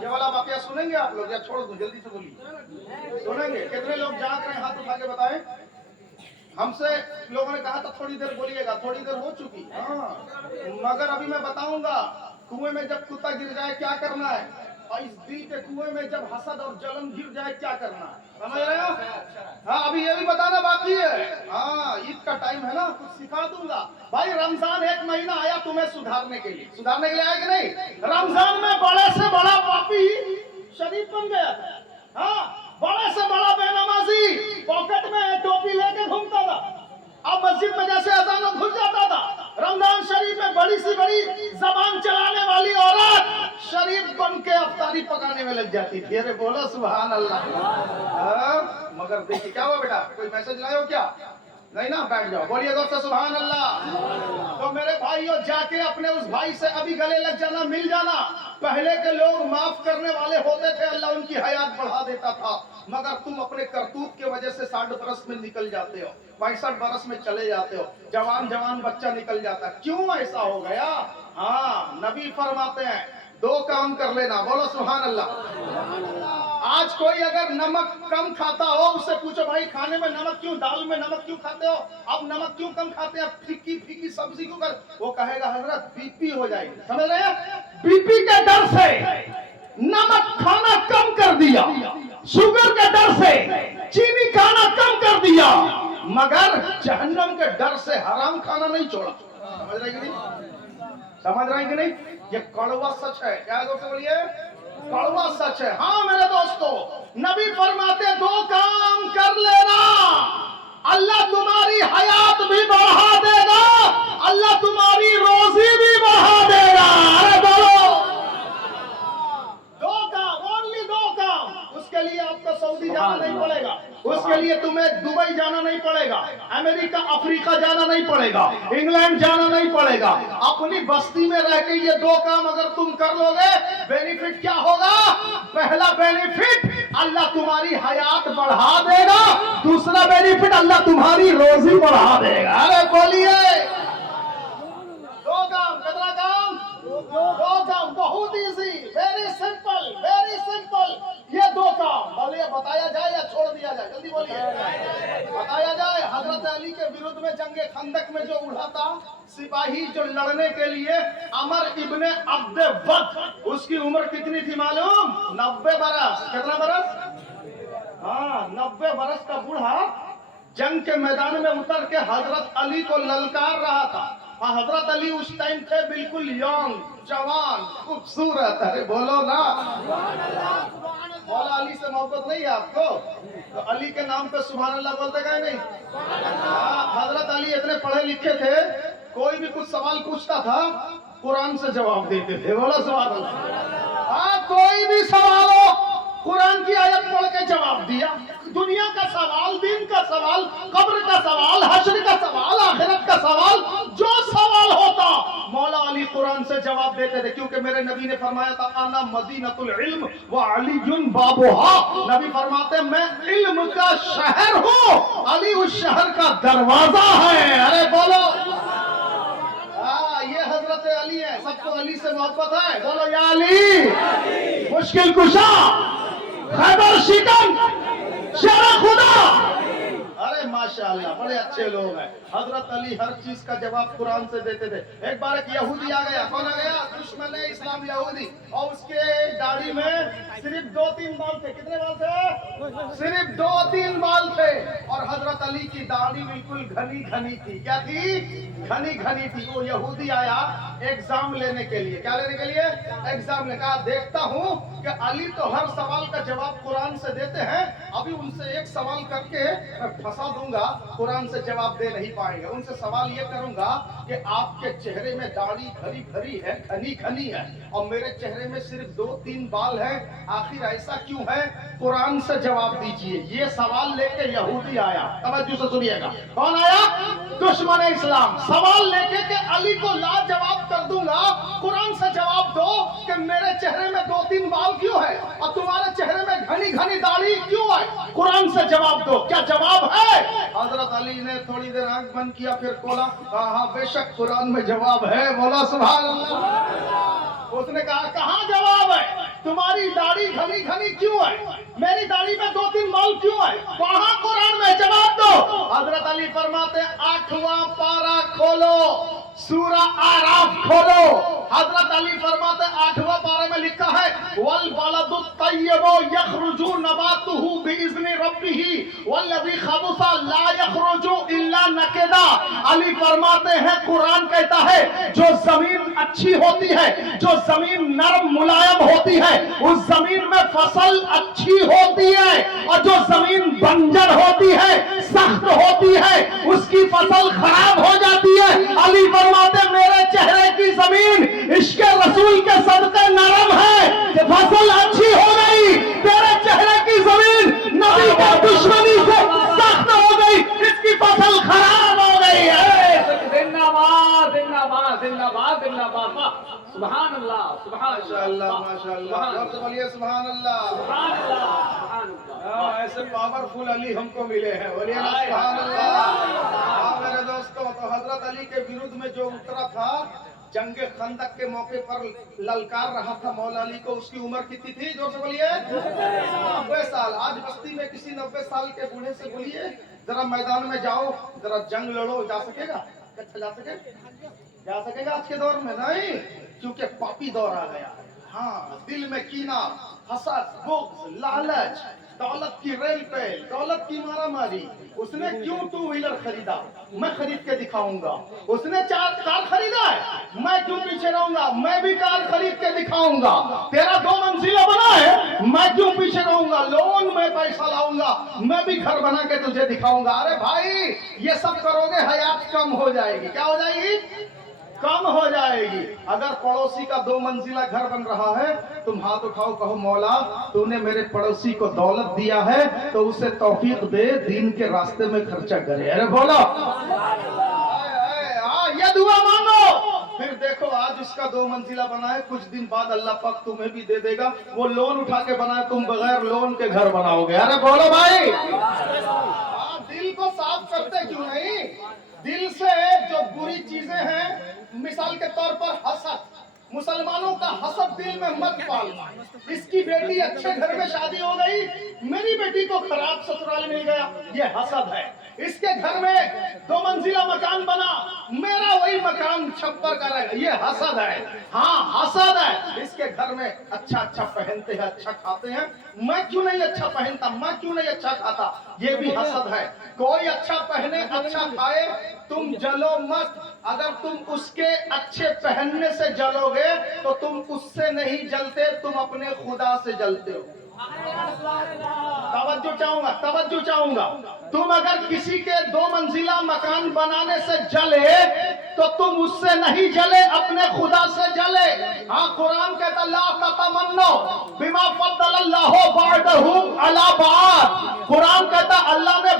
ये वाला वाकया सुनेंगे आप लोग या छोड़ दूं? जल्दी से बोलिए। सुनेंगे? कितने लोग जाग रहे हैं? हाथ उठा के बताएं। हमसे लोगों ने कहा था थोड़ी देर बोलिएगा, थोड़ी देर हो चुकी। हाँ, मगर अभी मैं बताऊंगा कुएं में जब कुत्ता गिर जाए क्या करना है, और इस दिल के कुएं में जब हसद और जलन गिर जाए क्या करना है। समझ रहे हो? हाँ, अभी ये भी बताना बाकी है। हाँ, ईद का टाइम है ना, कुछ सिखा दूंगा। भाई रमजान एक महीना आया तुम्हें सुधारने के लिए। सुधारने के लिए आया कि नहीं? रमजान में बड़े से बड़ा पापी शरीफ बन गया था। हाँ, बड़े से बड़ा बेनमाजी पॉकेट में टोपी लेके घूमता था। अब मस्जिद में जैसे अजान में घुस जाता था। रमजान शरीफ में बड़ी सी बड़ी जबान चलाने वाली औरत शरीफ बन के अफ्तारी पकाने में लग जाती थी। अरे बोलो सुभान अल्लाह। मगर देखिए क्या हुआ बेटा, कोई मैसेज लाए हो क्या? नहीं ना, बैठ जाओ, बोलिए दोस्तों सुभान अल्लाह। तो मेरे भाइयों, जाके अपने उस भाई से अभी गले लग जाना, मिल जाना। पहले के लोग माफ करने वाले होते थे, अल्लाह उनकी हयात बढ़ा देता था। मगर तुम अपने करतूत के वजह से 60 बरस में निकल जाते हो, 65 बरस में चले जाते हो, जवान बच्चा निकल जाता है। क्यों ऐसा हो गया? हाँ, नबी फरमाते हैं 2 काम कर लेना। बोलो सुभान अल्लाह। आज कोई अगर नमक कम खाता हो, उससे पूछो भाई खाने में नमक क्यों, दाल में नमक क्यों खाते हो, अब नमक क्यों कम खाते हैं, फीकी फीकी सब्जी क्यों कर? वो कहेगा हजरत बीपी हो जाएगी। समझ रहे हैं? बीपी के डर से नमक खाना कम कर दिया, शुगर के डर से चीनी खाना कम कर दिया, मगर जहन्नम के डर से हराम खाना नहीं छोड़ा। समझ रहे कि नहीं? समझ रहे कि नहीं? ये कड़वा सच है। क्या है दोस्तों? बोलिए, कड़वा सच है। हाँ मेरे दोस्तों, नबी फरमाते 2 काम कर लेना, अल्लाह तुम्हारी हयात भी बढ़ा देगा, अल्लाह तुम्हारी रोजी भी बढ़ा देगा। अरे बोलो, 2 काम, ओनली 2 काम। उसके लिए आपको सऊदी जाना नहीं पड़ेगा, उसके लिए तुम्हें दुबई जाना नहीं पड़ेगा, अमेरिका अफ्रीका जाना नहीं पड़ेगा, इंग्लैंड जाना नहीं पड़ेगा। अपनी बस्ती में रह के ये 2 काम अगर तुम कर लोगे, बेनिफिट क्या होगा? पहला बेनिफिट, अल्लाह तुम्हारी हयात बढ़ा देगा। दूसरा बेनिफिट, अल्लाह तुम्हारी रोजी बढ़ा देगा। अरे बोलिए, 2 काम। कितना काम? 2 काम। बहुत easy, very simple, very simple. ये 2 काम बोलिए, बताया जाए या छोड़ दिया जाए? जल्दी बोलिए, बताया जाए। हजरत अली के विरुद्ध में जंगे खंदक में जो उड़ा था सिपाही, जो लड़ने के लिए, अमर इब्ने अब्दवत, उसकी उम्र कितनी थी मालूम? 90 बरस। कितना बरस? हाँ, 90 बरस का बूढ़ा जंग के मैदान में उतर के हजरत अली को ललकार रहा था। हजरत अली उस टाइम थे बिल्कुल यंग, जवान, खूबसूरत। अरे बोलो ना, मौला अली से मोहब्बत नहीं है आपको? तो अली के नाम पे सुभान अल्लाह बोलते गए नहीं? हजरत अली इतने पढ़े लिखे थे, कोई भी कुछ सवाल पूछता था कुरान से जवाब देते थे। बोलो सुभान अल्लाह। हाँ, कोई भी सवाल हो, कुरान की आयत पढ़ के जवाब दिया। दुनिया का सवाल, दिन का सवाल, कब्र का सवाल, हश्र का सवाल, आखिरत का सवाल, जो सवाल होता मौला अली कुरान से जवाब देते थे। क्योंकि मेरे नबी ने फरमाया था, आना मदीनतुल इल्म व अलीयुन बाबुहा। नबी फरमाते मैं इल्म का शहर हूँ, अली उस शहर का दरवाजा है। अरे बोलो, ये हजरत अली है। सबको अली से मोहब्बत है? बोलो या अली, मुश्किल कुशा, खैबर शिकन, शेर खुदा। अरे माशाअल्लाह, बड़े अच्छे लोग हैं। हजरत अली हर चीज का जवाब कुरान से देते थे। एक बार एक यहूदी आ गया। कौन आ गया? दुश्मन इस्लाम यहूदी। और उसके दाढ़ी में सिर्फ 2-3 बाल थे। कितने बाल थे? सिर्फ 2-3 बाल थे। और हजरत अली की दाढ़ी बिल्कुल घनी घनी थी। क्या थी? घनी घनी थी। वो यहूदी आया एग्जाम लेने के लिए। क्या लेने के लिए? एग्जाम ने कहा, देखता हूँ कि अली तो हर सवाल का जवाब कुरान से देते हैं, अभी उनसे एक सवाल करके फंसा दूंगा, कुरान से जवाब दे नहीं पाएंगे। उनसे सवाल ये करूंगा कि आपके चेहरे में दाढ़ी भरी भरी है, घनी घनी है, और मेरे चेहरे में सिर्फ 2-3 बाल हैं, आखिर ऐसा क्यों है? कुरान से जवाब दीजिए। ये सवाल लेके यहूदी आया, तवज्जो से सुनिएगा। कौन आया? दुश्मन इस्लाम। सवाल लेके कि अली को ला जवाब कर दूंगा, कुरान से जवाब दो कि मेरे चेहरे में 2-3 बाल क्यों है और तुम्हारे चेहरे में घनी घनी दाढ़ी क्यों है? कुरान से जवाब दो। क्या जवाब है? हजरत अली ने थोड़ी देर आंख बंद किया, फिर खोला, हाँ बेशक कुरान में जवाब है। बोला सुभान अल्लाह। उसने कहा कहाँ जवाब है? तुम्हारी दाढ़ी घनी घनी क्यों है? मेरी दाढ़ी में 2-3 बाल क्यों है? वहां कुरान में जवाब दो। हजरत अली फरमाते 8वां पारा खोलो, सूरा आराफ खोलो। हजरत अली फरमाते 8वां पारा में लिखा है वल बलदु तय्यबु यखरुजु नबातुहु बिइज़्नि रब्बिही वल्लज़ी खबुसा ला यखरुजु इल्ला नकदा। अली फरमाते हैं कुरान कहता है जो जमीन अच्छी होती है, जो जमीन नरम मुलायम होती है, उस जमीन में फसल अच्छी होती है, और जो जमीन बंजर होती है, सख्त होती है, उसकी फसल खराब हो जाती है। अली फरमाते मेरे चेहरे की जमीन इश्क़ रसूल के सदक़े नरम है, कि फसल अच्छी हो गई। तेरे चेहरे की जमीन नबी के दुश्मनी से सख्त हो गई, इसकी फसल खराब हो गई है। जिंदाबाद जिंदाबाद जिंदाबाद जिंदाबाद। सुभान अल्लाह सुभान माशाअल्लाह माशाअल्लाह। रब बोलिए सुभान अल्लाह। सुभान अल्लाह सुभान अल्लाह। ऐसे पावरफुल अली हमको मिले हैं। बोलिए ना सुभान अल्लाह। हाँ मेरे दोस्तों, तो हजरत अली के विरुद्ध में जो उतरा था जंगे खंदक के मौके पर ललकार रहा था मौला अली को, उसकी उम्र कितनी थी? जोर से बोलिए। 90 साल। आज बस्ती में किसी 90 साल के बूढ़े से बोलिए जरा मैदान में जाओ, जरा जंग लड़ो, जा सकेगा? जा सकेगा आज के दौर में? नहीं, क्योंकि पापी दौर आ गया। हाँ, दिल में कीना, हसद, बुग़्ज़, लालच, दौलत की रेल पे, दौलत की मारामारी। उसने क्यों 2 व्हीलर खरीदा? मैं खरीद के दिखाऊंगा। उसने 4 कार खरीदा है, मैं क्यों पीछे रहूंगा? मैं भी कार खरीद के दिखाऊंगा। तेरा 2 मंजिला बना है, मैं क्यों पीछे रहूंगा? लोन में पैसा लाऊंगा, मैं भी घर बना के तुझे दिखाऊंगा। अरे भाई, ये सब करोगे हयात कम हो जाएगी। क्या हो जाएगी? कम हो जाएगी। अगर पड़ोसी का 2 मंजिला घर बन रहा है, तुम हाथ उठाओ, कहो मौला तूने मेरे पड़ोसी को दौलत दिया है तो उसे तौफीक दे, दीन के रास्ते में खर्चा करे। अरे बोलो, ये दुआ मांगो। फिर देखो आज उसका 2 मंजिला बना है, कुछ दिन बाद अल्लाह पाक तुम्हें भी दे देगा। वो लोन उठा के बना है, तुम बगैर लोन के घर बनाओगे। अरे बोलो भाई, दिल को साफ करते क्यों नहीं? दिल से जो बुरी चीजें हैं, मिसाल के तौर पर हसद, मुसलमानों का हसद दिल में मत पालना। इसकी बेटी अच्छे घर में शादी हो गई, मेरी बेटी को खराब ससुराल मिल गया, ये हसद है। इसके घर में 2 मंजिला मकान बना, मेरा वही मकान छप्पर का रहेगा, ये हसद है। हाँ हसद है। इसके घर में अच्छा अच्छा पहनते हैं, अच्छा खाते हैं, मैं क्यों नहीं अच्छा पहनता, मैं क्यों नहीं अच्छा खाता, ये भी हसद है। कोई अच्छा पहने, अच्छा खाए, तुम जलो मत। अगर तुम उसके अच्छे पहनने से जलोगे तो तुम उससे नहीं जलते, तुम अपने खुदा से जलते हो। तवज्जो चाहूंगा। तुम अगर किसी के 2 मंजिला मकान बनाने से जले तो तुम उससे नहीं जले, अपने खुदा से जले। हाँ, कुरान कहता ला ततमन्नो बिमा फद्दलल्लाहु बअदहु अला बअद। कुरान कहता अल्लाह ने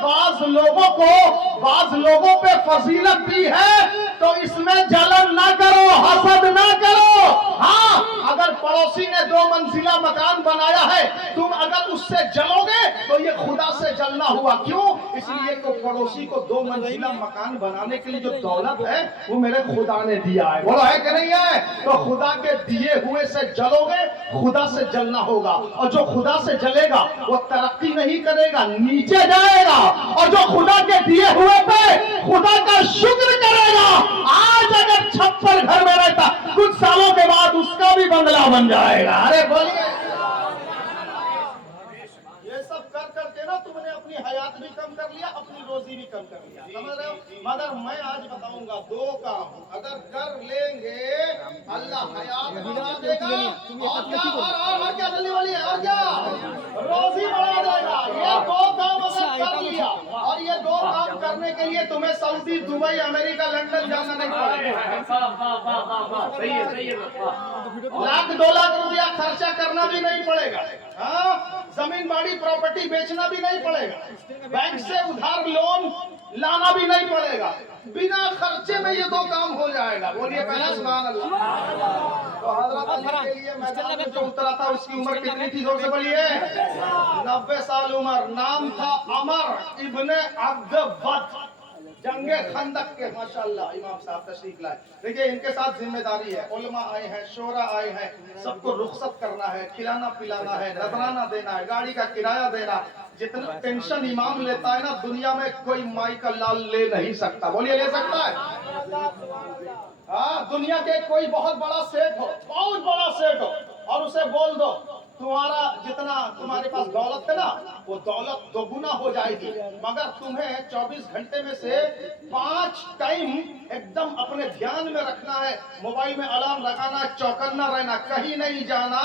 बाज लोगों पे फजीलत दी है, तो इसमें जलन ना करो, हसद ना करो। हाँ, अगर पड़ोसी ने 2 मंजिला मकान बनाया है, तुम अगर उससे जलोगे तो ये खुदा से जलना हुआ। क्यों? इसलिए तो पड़ोसी को 2 मंजिला मकान बनाने के लिए जो दौलत है वो मेरे खुदा ने दिया है। बोलो है कि नहीं है? तो खुदा के दिए हुए से जलोगे, खुदा से जलना होगा। और जो खुदा से जलेगा वो तरक्की नहीं करेगा, नीचे जाएगा। और जो खुदा के दिए हुए पे खुदा का शुक्र करेगा, आज अगर छप्पर घर में रहता, कुछ सालों के बाद उसका भी बंगला बन जाएगा। अरे बोलिए, ये सब कर करके ना तुमने अपनी हयात भी कम कर लिया, अपनी रोजी भी कम कर लिया, समझ रहे हो? मगर मैं आज बताऊंगा 2 काम अगर कर लेंगे अल्लाह हयात बढ़ा देगा, और क्या जल्दी वाली है, और क्या रोजी बढ़ा देगा। ये 2 काम अगर कर लिया, और ये 2 काम करने کے لیے تمہیں سعودی، دبئی، امریکہ، لندن جانا نہیں پڑے گا، صحیح ہے صحیح ہے. لاکھ 2 لاکھ روپیہ خرچہ کرنا بھی نہیں پڑے گا، ہاں زمین باڑی پراپرٹی بیچنا بھی نہیں پڑے گا، بینک سے ادھار لون لانا بھی نہیں پڑے گا، بنا خرچے میں یہ 2 کام ہو جائے گا. بولیے پہلے سبحان اللہ. تو حضرت علی کے لیے میدان میں جو اترا تھا اس کی عمر کتنی تھی؟ زور سے بولیے. 90 سال عمر. نام تھا عمر ابن عبد ود. جنگ خندق کے ماشاءاللہ امام صاحب تشریف لائے. دیکھیے ان کے ساتھ ذمہ داری ہے، علماء آئے ہیں، شورا آئے ہیں، سب کو رخصت کرنا ہے، کھلانا پلانا ہے، نذرانہ دینا ہے، گاڑی کا کرایہ دینا. جتنا ٹینشن امام لیتا ہے نا دنیا میں کوئی مائی کا لال لے نہیں سکتا. بولیے لے سکتا ہے؟ ہاں دنیا کے کوئی بہت بڑا سیٹ ہو، بہت بڑا سیٹ ہو، اور اسے بول دو تمہارا جتنا تمہارے پاس دولت ہے نا وہ دولت 2 گنا ہو جائے گی، مگر تمہیں 24 گھنٹے میں سے 5 ٹائم ایک دم اپنے دھیان میں رکھنا ہے، موبائل میں الارم لگانا، چوکنا رہنا، کہیں نہیں جانا،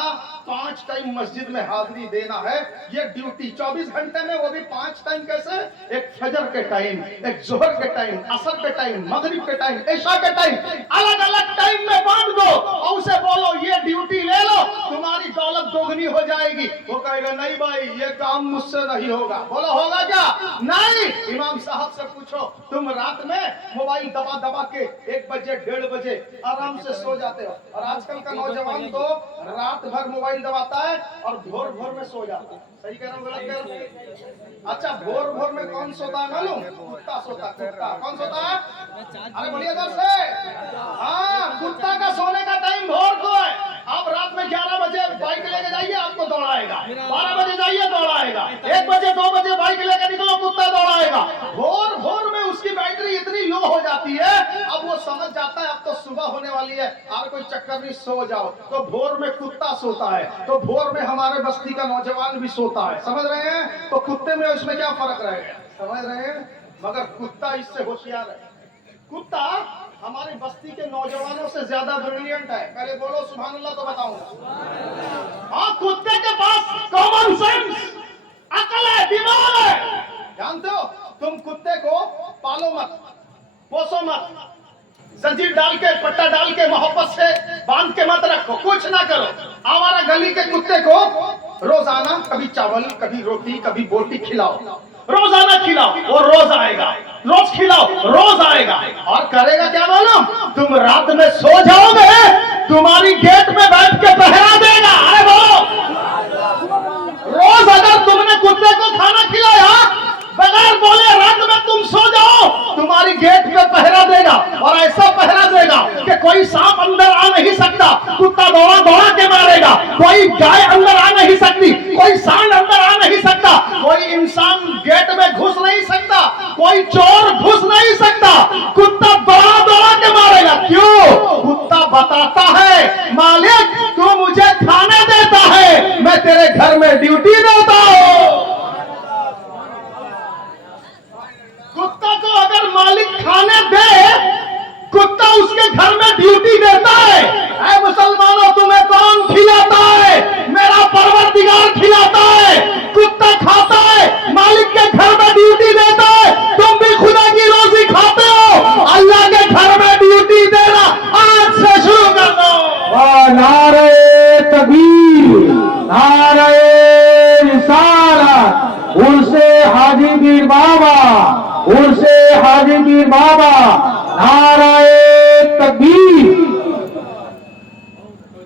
5 ٹائم مسجد میں حاضری دینا ہے. یہ ڈیوٹی 24 گھنٹے میں، وہ بھی 5 ٹائم. کیسے؟ ایک فجر کے ٹائم، ایک ظہر کے ٹائم، عصر کے ٹائم، مغرب کے ٹائم، عشاء کے ٹائم، الگ الگ ٹائم میں بانٹ دو اور اسے بولو یہ ڈیوٹی لے لو، تمہاری دولت 2 گنی ہو جائے گی. وہ کہے گا نہیں بھائی یہ کام مجھ سے نہیں ہوگا. بولو ہوگا کیا؟ نہیں. امام صاحب سے پوچھو تم رات میں موبائل دبا دبا کے 1 بجے 1:30 بجے آرام سے سو جاتے ہو، اور آج کل کا نوجوان تو رات بھر موبائل دباتا ہے اور بھور بھور میں سو جاتا ہے. صحیح کہہ رہا ہوں غلط کہہ رہا ہوں؟ اچھا بھور بھور میں کون سوتا ہے معلوم؟ کتا سوتا ہے. کتا کون سوتا ہے؟ ارے بولیے ادھر سے. ہاں کتا کا سونے کا ٹائم بھور کو ہے. آپ رات میں 11 بجے بائک لے کے جائیے آپ کو دوڑائے گا، 12 بجے جائیے دوڑائے گا، 1 بجے 2 بجے بائک لے کے نکلو کتا دوڑائے گا. بھور بھور میں اس کی بیٹری اتنی لو ہو جاتی ہے اب وہ سمجھ جاتا ہے اب تو صبح ہونے والی ہے، اور کوئی چکر نہیں، سو جاؤ. تو بھور میں کتا سوتا ہے، تو بھور میں ہمارے بستی کا نوجوان بھی سوتا ہے. سمجھ رہے ہیں؟ تو کتے میں اس میں کیا فرق رہے گا؟ سمجھ رہے ہیں؟ مگر کتا اس سے ہوشیار ہے. کتا ہماری بستی کے نوجوانوں سے زیادہ بریلینٹ ہے. پہلے بولو سبحان اللہ تو بتاؤں گا. ہاں کتے کے پاس کامن سینس، عقل ہے، دماغ ہے. جانتے ہو تم کتے کو پالو مت، پوسو مت، زنجیر ڈال کے پٹا ڈال کے محبت سے باندھ کے مت رکھو، کچھ نہ کرو. آوارہ گلی کے کتے کو روزانہ کبھی چاول، کبھی روٹی، کبھی بوٹی کھلاؤ، روزانہ کھلاؤ، وہ روز آئے گا. روز کھلاؤ، روز آئے گا. اور کرے گا کیا معلوم؟ تم رات میں سو جاؤ گے تمہاری گیٹ میں بیٹھ کے پہرا دے گا. ارے بولو. روز اگر تم نے کتے کو کھانا کھلایا بغیر بولے رات میں تم سو جاؤ تمہاری گیٹ پہ پہرا دے گا، اور ایسا پہرا دے گا کہ کوئی سانپ اندر آ نہیں سکتا، کتا دوڑا دوڑا کے مارے گا، کوئی گائے اندر آ نہیں سکتی، کوئی سانڈ اندر آ نہیں سکتا، کوئی انسان گیٹ میں گھس نہیں سکتا، کوئی چور گھس نہیں سکتا. کتا دوڑا دوڑا کے مارے گا. کیوں؟ کتا بتاتا ہے مالک تو مجھے کھانا دیتا ہے، میں تیرے گھر میں ڈیوٹی دیتا ہوں. کتا کو اگر مالک کھانے دے کتا اس کے گھر میں ڈیوٹی دیتا ہے. اے مسلمانوں تمہیں کون کھلاتا ہے؟ میرا پروردگار کھلاتا ہے. کتا کھاتا ہے، مالک کے گھر میں ڈیوٹی دیتا ہے. تم بھی خدا کی روزی کھاتے ہو، اللہ کے گھر میں ڈیوٹی دینا آج سے شروع کر دو. نعرہ تکبیر، نعرہ رسالت، عرس حاجی پیر بابا، عرس حاجی پیر بابا، نعرہ تکبیر.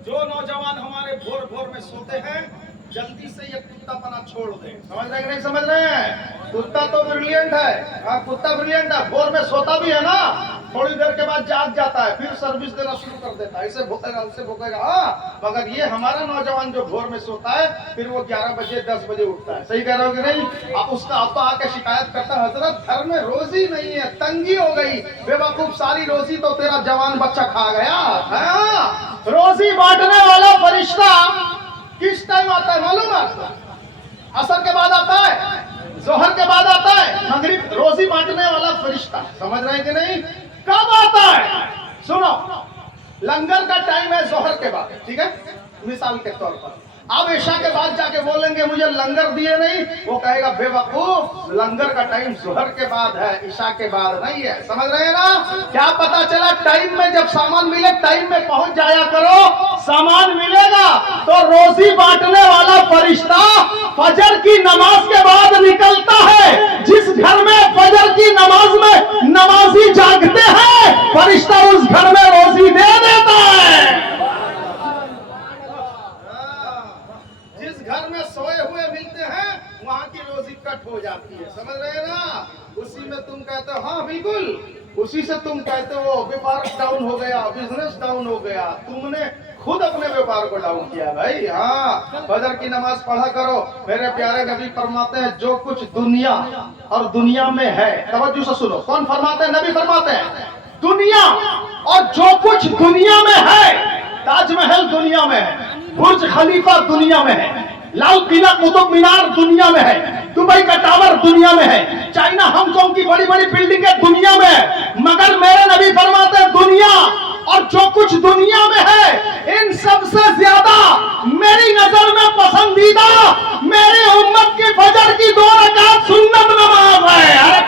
جو نوجوان ہمارے بھور بھور میں سوتے ہیں جلدی سے یہ کتا پنا چھوڑ دیں. سمجھ رہے ہیں کہ نہیں سمجھ رہے ہیں؟ کتا تو بریلینٹ ہے. ہاں کتا بریلینٹ ہے، بھور میں سوتا بھی ہے نا، تھوڑی دیر کے بعد جاگ جاتا ہے، پھر سروس دینا شروع کر دیتا ہے، اسے بھوکے گا اسے بھوکے گا. ہاں مگر یہ ہمارا نوجوان جو بھور میں سوتا ہے پھر وہ 11 بجے 10 بجے اٹھتا ہے. صحیح کہہ رہے ہو کہ نہیں؟ آپ اس کا آپ تو آ کے شکایت کرتا ہے حضرت گھر میں روزی نہیں ہے، تنگی ہو گئی. بے وقوف ساری روزی تو تیرا جوان بچہ کھا گیا. ہاں روزی بانٹنے والا فرشتہ کس ٹائم آتا ہے معلوم ہے؟ عصر کے بعد آتا ہے، ظہر کے بعد آتا ہے، مغرب. روزی بانٹنے والا فرشتہ سمجھ رہے ہیں کہ نہیں؟ کب آتا ہے؟ سنو، لنگر کا ٹائم ہے ظہر کے بعد، ٹھیک ہے، مثال کے طور پر आप ईशा के बाद जाके बोलेंगे मुझे लंगर दिए नहीं, वो कहेगा बेवकूफ, लंगर का टाइम जोहर के बाद है, ईशा के बाद नहीं है। समझ रहे हैं ना? क्या पता चला टाइम में, जब सामान मिले टाइम में पहुंच जाया करो। सामान मिलेगा तो रोजी बांटने वाला फरिश्ता फजर की नमाज के बाद निकलता है। जिस घर में फजर की नमाज में नमाजी जागते हैं, फरिश्ता उस घर में रोजी दे देता है। जिस घर में सोए हुए मिलते हैं, वहां की रोजी कट हो जाती है। समझ रहे हैं ना? उसी में तुम कहते हो, हाँ बिल्कुल, उसी से तुम कहते हो व्यापार डाउन हो गया, बिजनेस डाउन हो गया। तुमने खुद अपने व्यापार को डाउन किया भाई। हाँ, फजर की नमाज पढ़ा करो। मेरे प्यारे नबी फरमाते हैं, जो कुछ दुनिया और दुनिया में है, तवज्जो से सुनो, कौन फरमाते हैं? नबी फरमाते हैं, दुनिया और जो कुछ दुनिया में है, ताजमहल दुनिया में है, बुर्ज खलीफा दुनिया में है, लाल किला कुतुब मीनार दुनिया में है, दुबई का टावर दुनिया में है, चाइना हांगकांग की बड़ी बड़ी बिल्डिंगें दुनिया में है, मगर मेरे नबी फरमाते हैं दुनिया और जो कुछ दुनिया में है, इन सबसे ज्यादा मेरी नजर में पसंदीदा मेरी उम्मत की फजर की 2 रकात सुन्नत नमाज है।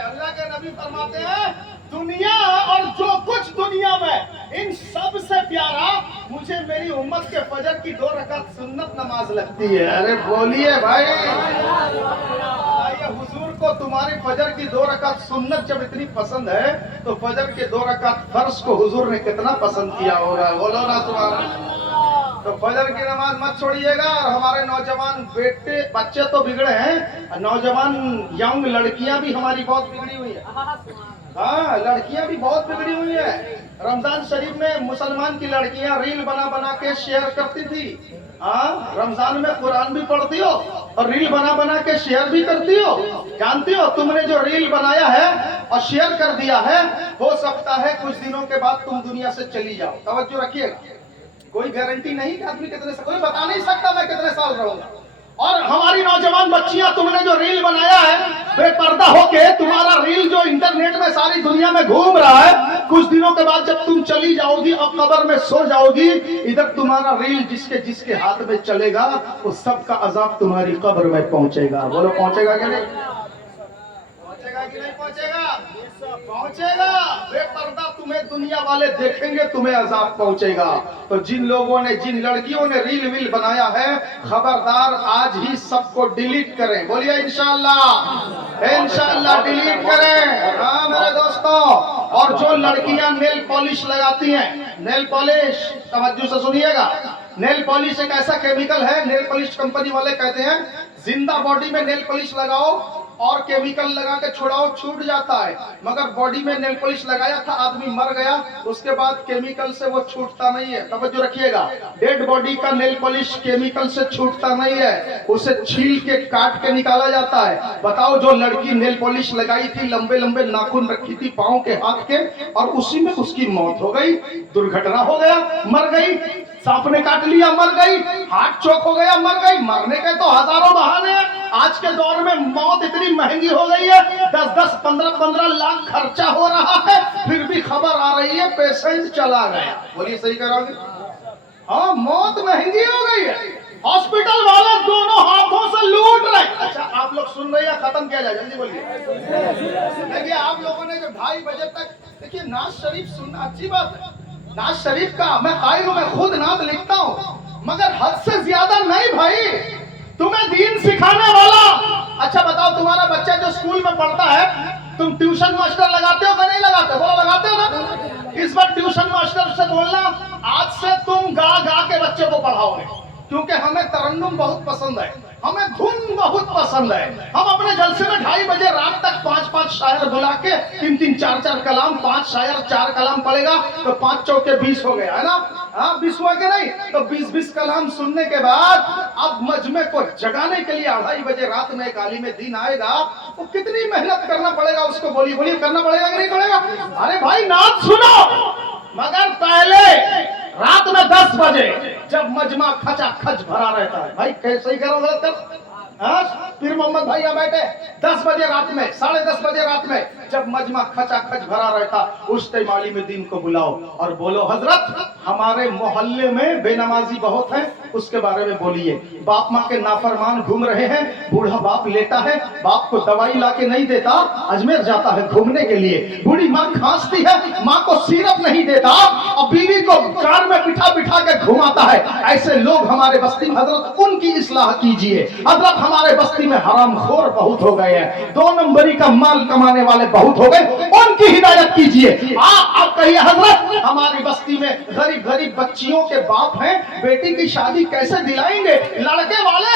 अल्लाह के नबी फरमाते हैं, दुनिया और जो कुछ दुनिया में, इन सब से प्यारा मुझे मेरी उम्मत के फजर की 2 रकात सुन्नत नमाज लगती है। अरे बोलिए भाई, हुजूर को तुम्हारी फजर की 2 रकात सुन्नत जब इतनी पसंद है, तो फजर के 2 रकात फर्ज को हुजूर ने कितना पसंद किया होगा। बोलो ना तुम्हारा। तो फजर की नमाज मत छोड़िएगा। और हमारे नौजवान बेटे बच्चे तो बिगड़े हैं, नौजवान यंग लड़कियां भी हमारी बहुत बिगड़ी हुई है। हाँ, लड़कियां भी बहुत बिगड़ी हुई है। रमजान शरीफ में मुसलमान की लड़कियां रील बना बना के शेयर करती थी। हाँ, रमजान में कुरान भी पढ़ती हो और रील बना बना के शेयर भी करती हो। जानती हो, तुमने जो रील बनाया है और शेयर कर दिया है, हो सकता है कुछ दिनों के बाद तुम दुनिया से चली जाओ। तवज्जो रखिएगा, कोई गारंटी नहीं कि आदमी कितने, कोई बता नहीं सकता मैं कितने साल रहूंगा। और हमारी नौजवान बच्चियां, तुमने जो रील बनाया है, बेपर्दा होके तुम्हारा रील जो इंटरनेट में सारी दुनिया में घूम रहा है, कुछ दिनों के बाद जब तुम चली जाओगी और कब्र में सो जाओगी, इधर तुम्हारा रील जिसके जिसके हाथ में चलेगा, उस सब का अजाब तुम्हारी कब्र में पहुंचेगा। बोलो पहुंचेगा कि नहीं? पहुंचेगा कि नहीं पहुंचेगा? पहुंचेगा। बेपर्दा तुम्हें दुनिया वाले देखेंगे, तुम्हें अजाब पहुंचेगा। तो जिन लोगों ने, जिन लड़कियों ने रील वील बनाया है, खबरदार आज ही सबको डिलीट करें। बोलिए इंशाअल्लाह, इंशाअल्लाह डिलीट करें। हाँ मेरे दोस्तों, और जो लड़कियां नेल पॉलिश लगाती हैं, नेल पॉलिश, तवज्जो से सुनिएगा, नेल पॉलिश एक ऐसा केमिकल है, नेल पॉलिश कंपनी वाले कहते हैं जिंदा बॉडी में नेल पॉलिश लगाओ और केमिकल लगा के छुड़ाओ, छूट जाता है। मगर बॉडी में नेल पॉलिश लगाया था, आदमी मर गया, उसके बाद केमिकल से वो छूटता नहीं है। तवज्जो रखिएगा, डेड बॉडी का नेल पॉलिश केमिकल से छूटता नहीं है, उसे छील के काट के निकाला जाता है। बताओ, जो लड़की नेल पॉलिश लगाई थी, लंबे लंबे नाखून रखी थी पाँव के, हाथ के, और उसी में उसकी मौत हो गई, दुर्घटना हो गया, मर गई, सांप ने काट लिया, मर गई, हार्ट चोक हो गया, मर गई। मरने के तो हजारों बहाने हैं। आज के दौर में मौत इतनी महंगी हो गई है, 10-10, 15-15 लाख खर्चा हो रहा है, फिर भी खबर आ रही है पेशेंट चला गया। बोलिए सही करोगे? हाँ, मौत महंगी हो गई है, हॉस्पिटल वाले दोनों हाथों से लूट रहे। अच्छा, आप लोग सुन रहे हैं? खत्म किया जाए, जल्दी बोलिए। देखिए, आप लोगों ने जो 2:30 बजे तक, देखिए नाज शरीफ सुनना अच्छी बात है, नाज शरीफ का मैं कायल हूं, मैं खुद नात लिखता हूं, मगर हद से ज्यादा नहीं भाई। तुम्हें दीन सिखाने वाला, अच्छा बताओ, तुम्हारा बच्चा जो स्कूल में पढ़ता है, तुम ट्यूशन मास्टर लगाते हो कि नहीं लगाते? बोलो लगाते हो ना? इस बार ट्यूशन मास्टर से बोलना, आज से तुम गा गा के बच्चे को पढ़ाओगे, क्योंकि हमें तरन्नुम बहुत पसंद है, हमें धुन बहुत पसंद है। हम अपने जलसे में 2:30 बजे रात तक 5-5 शायर बुला के 3-3, 4-4 कलाम, 5 शायर 4 कलाम पढ़ेगा, तो 5 चौके 20 हो गया, है ना? हाँ, 20 हुआ के नहीं? तो 20-20 कलाम सुनने के बाद अब मजमे को जगाने के लिए 2:30 बजे रात में एक आलिम दीन आएगा, तो कितनी मेहनत करना पड़ेगा उसको। बोलिए करना पड़ेगा कि नहीं पड़ेगा? अरे भाई, नात सुनो, मगर पहले रात में 10 बजे जब मजमा खचा खच भरा रहता है, भाई कैसे ही करो, गलत कर पीर मोहम्मद भाई यहाँ बैठे 10 बजे रात में, 10:30 बजे रात में, जब मजमा खचाखच भरा रहता, उस टाइम आलिम दीन को बुलाओ और बोलो हजरत हमारे मोहल्ले में बेनमाजी बहुत है, उसके बारे में बोलिए। बाप माँ के नाफरमान घूम रहे हैं, बूढ़ा बाप लेटा है, बाप को दवाई ला के नहीं देता, अजमेर जाता है घूमने के लिए, बूढ़ी माँ खांसती है, माँ को सिरप नहीं देता और बीवी को कार में बिठा बिठा के घुमाता है। ऐसे लोग हमारे बस्ती में, हजरत उनकी इस्लाह कीजिए। हजरत हमारे बस्ती में हरामखोर बहुत हो गए हैं, 2 नंबरी का माल कमाने वाले बहुत हो गए, उनकी हिदायत कीजिए। आप कहिए हजरत हमारी बस्ती में गरीब गरीब बच्चियों के बाप हैं, बेटी की शादी कैसे दिलाएंगे? लड़के वाले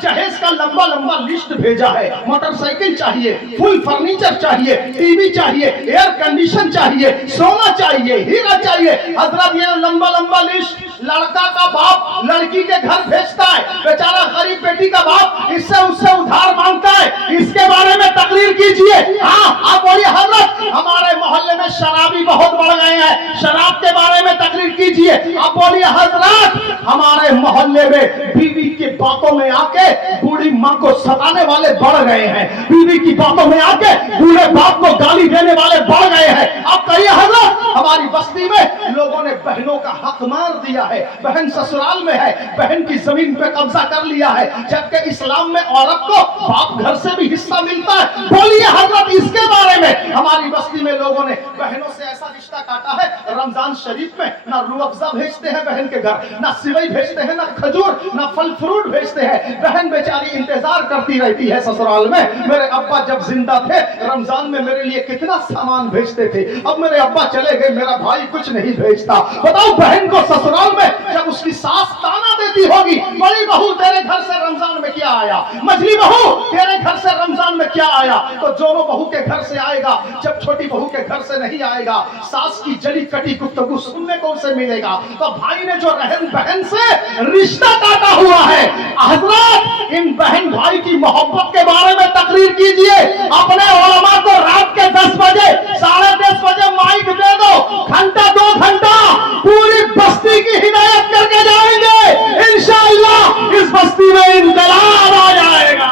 जहेज का लंबा लंबा लिस्ट भेजा है, मोटरसाइकिल चाहिए, फुल फर्नीचर चाहिए, टीवी चाहिए, एयर कंडीशन चाहिए, सोना चाहिए, हीरा चाहिए। हजरत ये लंबा लंबा लिस्ट लड़का का बाप लड़की के घर भेजता है, बेचारा गरीब बेटी का बाप इससे उससे उधार मांगता है, इसके बारे में तकरीर कीजिए। हाँ आप बोलिए हजरत हमारे मोहल्ले में शराबी बहुत बढ़ गए हैं, शराब के बारे में तकरीर कीजिए। आप बोलिए हजरत हमारे मोहल्ले में बीवी की बातों में आके बूढ़ी माँ को सताने वाले बढ़ गए हैं, बीवी की बातों में आके बूढ़े बाप को गाली देने वाले बढ़ गए हैं। आप कहिए हजरत हमारी बस्ती में लोगों ने बहनों का हक मार दिया है, बहन ससुराल में है, बहन की जमीन पे कब्जा कर लिया है, जबकि इस्लाम में औरत को बाप घर से भी हिस्सा मिलता है। बोलिए हजरत इसके बारे में। हमारी बस्ती में लोगों ने बहनों से ऐसा रिश्ता काटा है, रमजान शरीफ में ना रूह अफ़ज़ा भेजते हैं बहन के घर, ना सिवई भेजते हैं, ना खजूर, ना फल फ्रूट भेजते हैं। बहन बेचारी इंतजार करती रहती है ससुराल में। मेरे अब्बा जब जिंदा थे रमजान में मेरे लिए कितना सामान भेजते थे, अब मेरे अब्बा चले गए, मेरा भाई कुछ नहीं भेजता। बताओ बहन को ससुराल में जब उसकी सास ताना देती होगी, बड़ी बहू तेरे घर से रमजान में क्या आया, मझली बहू तेरे घर से रमजान में क्या आया, तो दोनों बहू के घर से आएगा, जब छोटी बहू के घर से नहीं आएगा, सास की जली कटी गुफ्तगू सुनने को उसे मिलेगा। तो भाई ने जो रहन बहन से रिश्ता काटा हुआ है, हजरत इन बहन भाई की मोहब्बत के बारे में तकरीर कीजिए। अपने उलमा को रात के 10 बजे 10:30 बजे माइक दे दो, घंटा 2 घंटा पूरी बस्ती की हिदायत करके जाएंगे, इंशाअल्लाह इस बस्ती में इनकलाब आ जाएगा।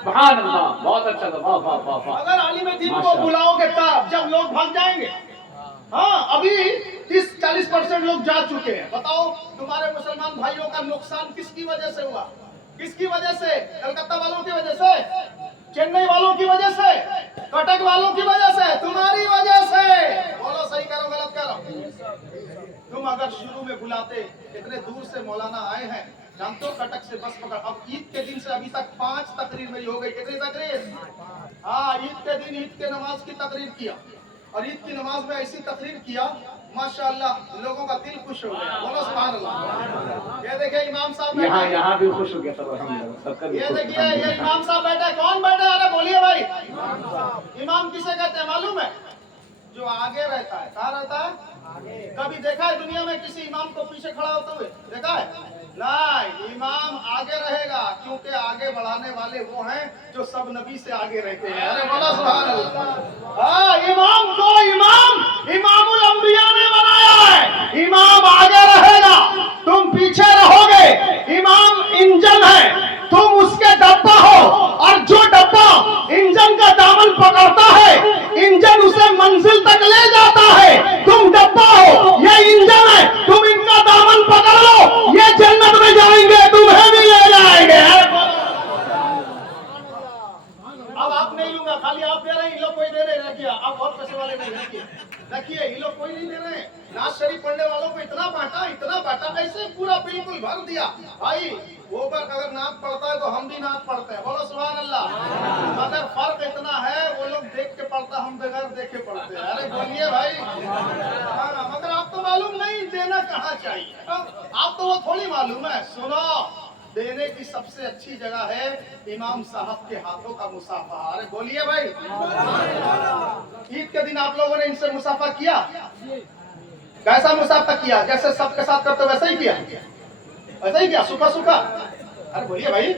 सुभान अल्लाह, बहुत अच्छा था, वाह वाह वाह वाह। अगर आलिम दीन को बुलाओगे तब जब लोग भाग जाएंगे। हाँ अभी 30-40% लोग जा चुके हैं। बताओ तुम्हारे मुसलमान भाइयों का नुकसान किसकी वजह से हुआ? किसकी वजह से? कलकत्ता वालों की वजह से, चेन्नई वालों की वजह से, कटक वालों की वजह से, तुम्हारी वजह से। बोलो सही करो गलत करो। तुम अगर शुरू में बुलाते, इतने दूर से मौलाना आए हैं, जानते हो कटक से बस पकड़, अब ईद के दिन से अभी तक 5 तकरीर मेरी हो गई। कितनी तकरीर? हाँ ईद के दिन ईद के नमाज की तकरीर किया, और ईद की नमाज में ऐसी तकरीर किया माशाअल्लाह लोगों का दिल खुश हो गया। बोलो सुभान अल्लाह। ये देखिए इमाम साहब यहाँ भी खुश हो गया सब, अल्हम्दुलिल्लाह। ये देखिए ये इमाम साहब बैठे। कौन बैठे? अरे बोलिए भाई। इमाम किसे कहते हैं मालूम है? जो आगे रहता है। कहाँ रहता है? कभी देखा है दुनिया में किसी इमाम को पीछे खड़ा होते हुए? देखा है? नहीं, इमाम आगे रहेगा, क्योंकि आगे बढ़ाने वाले वो हैं जो सब नबी से आगे रहते हैं। अरे बोला सुभान अल्लाह। हाँ इमाम को इमामुल अंबिया ने बनाया है। इमाम आगे रहेगा, तुम पीछे रहोगे। इमाम इंजन है, तुम उसके डब्बा हो, और जो डब्बा इंजन का दामन पकड़ता है इंजन उसे मंजिल तक ले जाता है। तुम डब्बा हो, ये इंजन है, तुम इनका दामन पकड़ लो, ये जन्नत में जाएंगे, तुम्हें भी ले जाएंगे। अब आप नहीं लूंगा, खाली आप दे रहे हैं, ये लोग कोई दे रहे। रखिए आप बहुत पैसे वाले नहीं, रखिए ये लोग कोई नहीं दे रहे। नाज शरीफ पढ़ने वालों को इतना बांटा, ऐसे पूरा बिल्कुल भर दिया। भाई वो पर अगर नाच पढ़ता है तो हम भी नाच पढ़ते हैं। बोलो सुभान अल्लाह। मगर फर्क इतना है, वो लोग देख के पढ़ता, हम बगैर देखे पढ़ते हैं। अरे बोलिए भाई। मगर आपको मालूम नहीं देना कहाँ चाहिए, आपको वो थोड़ी मालूम है। सुनो, देने की सबसे अच्छी जगह है इमाम साहब के हाथों का मुसाफा। अरे बोलिए भाई। ईद के दिन आप लोगों ने इनसे मुसाफा किया? कैसा मुसाफा किया? जैसे सबके साथ करते वैसा ही किया? वैसा ही किया? सूखा सूखा? अरे बोलिए भाई।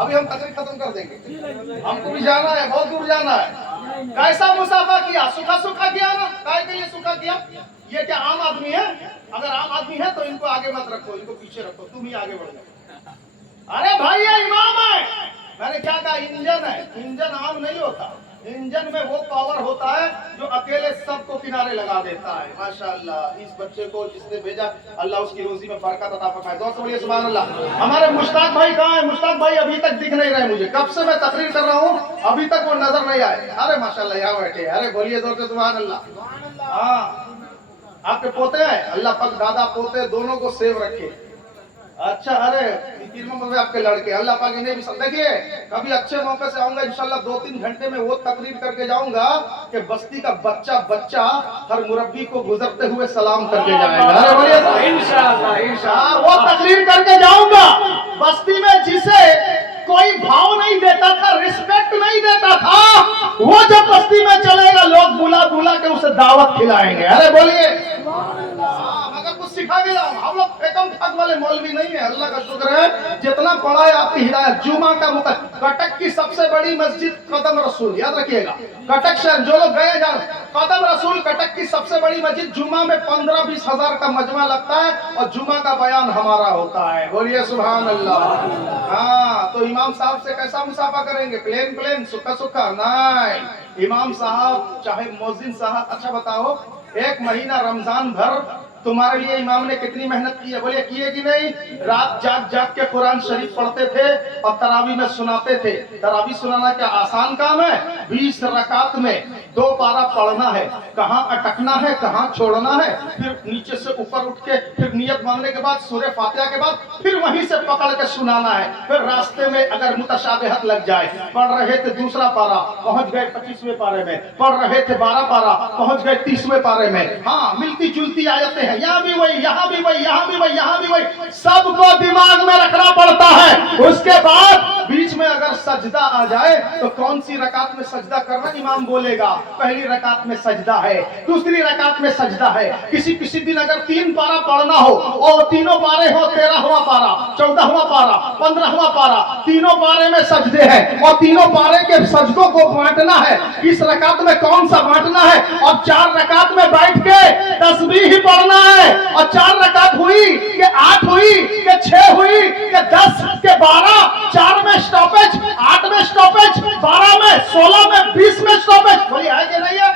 अभी हम तकरीर खत्म कर देंगे, हमको भी जाना है, बहुत दूर जाना है। कैसा मुसाफा किया? सूखा सूखा किया ना? काय के लिए सूखा किया? ये क्या आम आदमी है? अगर आम आदमी है तो इनको आगे मत रखो, इनको पीछे रखो, तुम ही आगे बढ़ जाओ। अरे भाई ये इमाम है। मैंने क्या कहा? इंजन है। इंजन आम नहीं होता, इंजन में वो पावर होता है जो अकेले सबको किनारे लगा देता है। माशाअल्लाह, इस बच्चे को जिसने भेजा अल्लाह उसकी रोजी में बरकत अता फरमाए। जोर से बोलिए सुभान अल्लाह। हमारे मुश्ताक भाई कहाँ है? मुश्ताक भाई अभी तक दिख नहीं रहे मुझे, कब से मैं तकरीर कर रहा हूँ, अभी तक वो नजर नहीं आए। अरे माशाअल्लाह यहाँ बैठे। अरे बोलिए जोर से सुभान अल्लाह। हाँ, आपके पोते हैं, अल्लाह पाक दादा पोते दोनों को सेव रखे। अच्छा, अरे तीन आपके लड़के, अल्लाह पाक इन्हें भी देखिए। कभी अच्छे मौके से आऊंगा इंशाल्लाह, 2-3 घंटे में वो तकरीर करके जाऊंगा कि बस्ती का बच्चा बच्चा हर मुरब्बी को गुजरते हुए सलाम करके जाएगा। अरे बोलिए इंशाल्लाह, इंशाल्लाह वो तकरीर करके जाऊंगा। बस्ती में जिसे कोई भाव नहीं देता था, रिस्पेक्ट नहीं देता था, वो जब बस्ती में चलेगा लोग बुला बुला के उसे दावत खिलाएंगे। अरे बोलिए, मगर कुछ सिखा के जाओ। हम लोग फेकम फाक वाले मौलवी नहीं है, अल्लाह का शुक्र है। जितना पढ़ा है आपकी हिदायत। जुमा का कटक की सबसे बड़ी मस्जिद कदम रसूल, याद रखिएगा। कटक शहर जो लोग गए जान, कदम रसूल कटक की सबसे बड़ी मस्जिद। जुमा में 15-20 हजार का मजमा लगता है और जुमा का बयान हमारा होता है। बोलिए सुभान अल्लाह। हाँ, तो इमाम साहब से कैसा मुसाफा करेंगे? प्लेन प्लेन, सुखा सुखा नहीं। इमाम साहब चाहे मौजिन साहब, अच्छा बताओ, एक महीना रमजान भर तुम्हारे लिए इमाम ने कितनी मेहनत की है? बोलिए की है कि नहीं? रात जाग जाग के कुरान शरीफ पढ़ते थे और तरावी में सुनाते थे। तरावी सुनाना क्या आसान काम है? 20 रकात में 2 पारा पढ़ना है, कहाँ अटकना है, कहाँ छोड़ना है, फिर नीचे से ऊपर उठ के फिर नियत मांगने के बाद सूरह फातिहा के बाद फिर वहीं से पकड़ के सुनाना है। फिर रास्ते में अगर मुतशाबिहत लग जाए, पढ़ रहे थे दूसरा पारा पहुंच गए 25वें पारे में, पढ़ रहे थे 12 पारा पहुंच गए 30वें पारे में। हाँ, मिलती जुलती आयतें हैं, यहाँ भी वही, यहाँ भी वही, यहाँ भी वही, यहाँ भी वही, सबको दिमाग में रखना पड़ता है। उसके बाद बीच में अगर सजदा आ जाए तो कौन सी रकात में सजदा करना इमाम बोलेगा। पहली रकात में सजदा है, दूसरी रकात में सजदा है। किसी किसी दिन अगर 3 पारा पढ़ना हो और तीनों पारे हो, 13वां पारा, 14वां पारा, 15वां पारा, तीनों पारे में सजदे हैं और तीनों पारे के सजदों को बांटना है। किस रकात में कौन सा बांटना है? और 4 रकात में बैठ के तस्बीह ही पढ़ना है। और 4 रकात हुई कि 8 हुई कि 6 हुई कि 10 के 12, 4 में स्टॉपेज, 8 में स्टॉपेज, 12 में, 16 में, 20 में स्टॉपेज। बोलिए है कि नहीं है?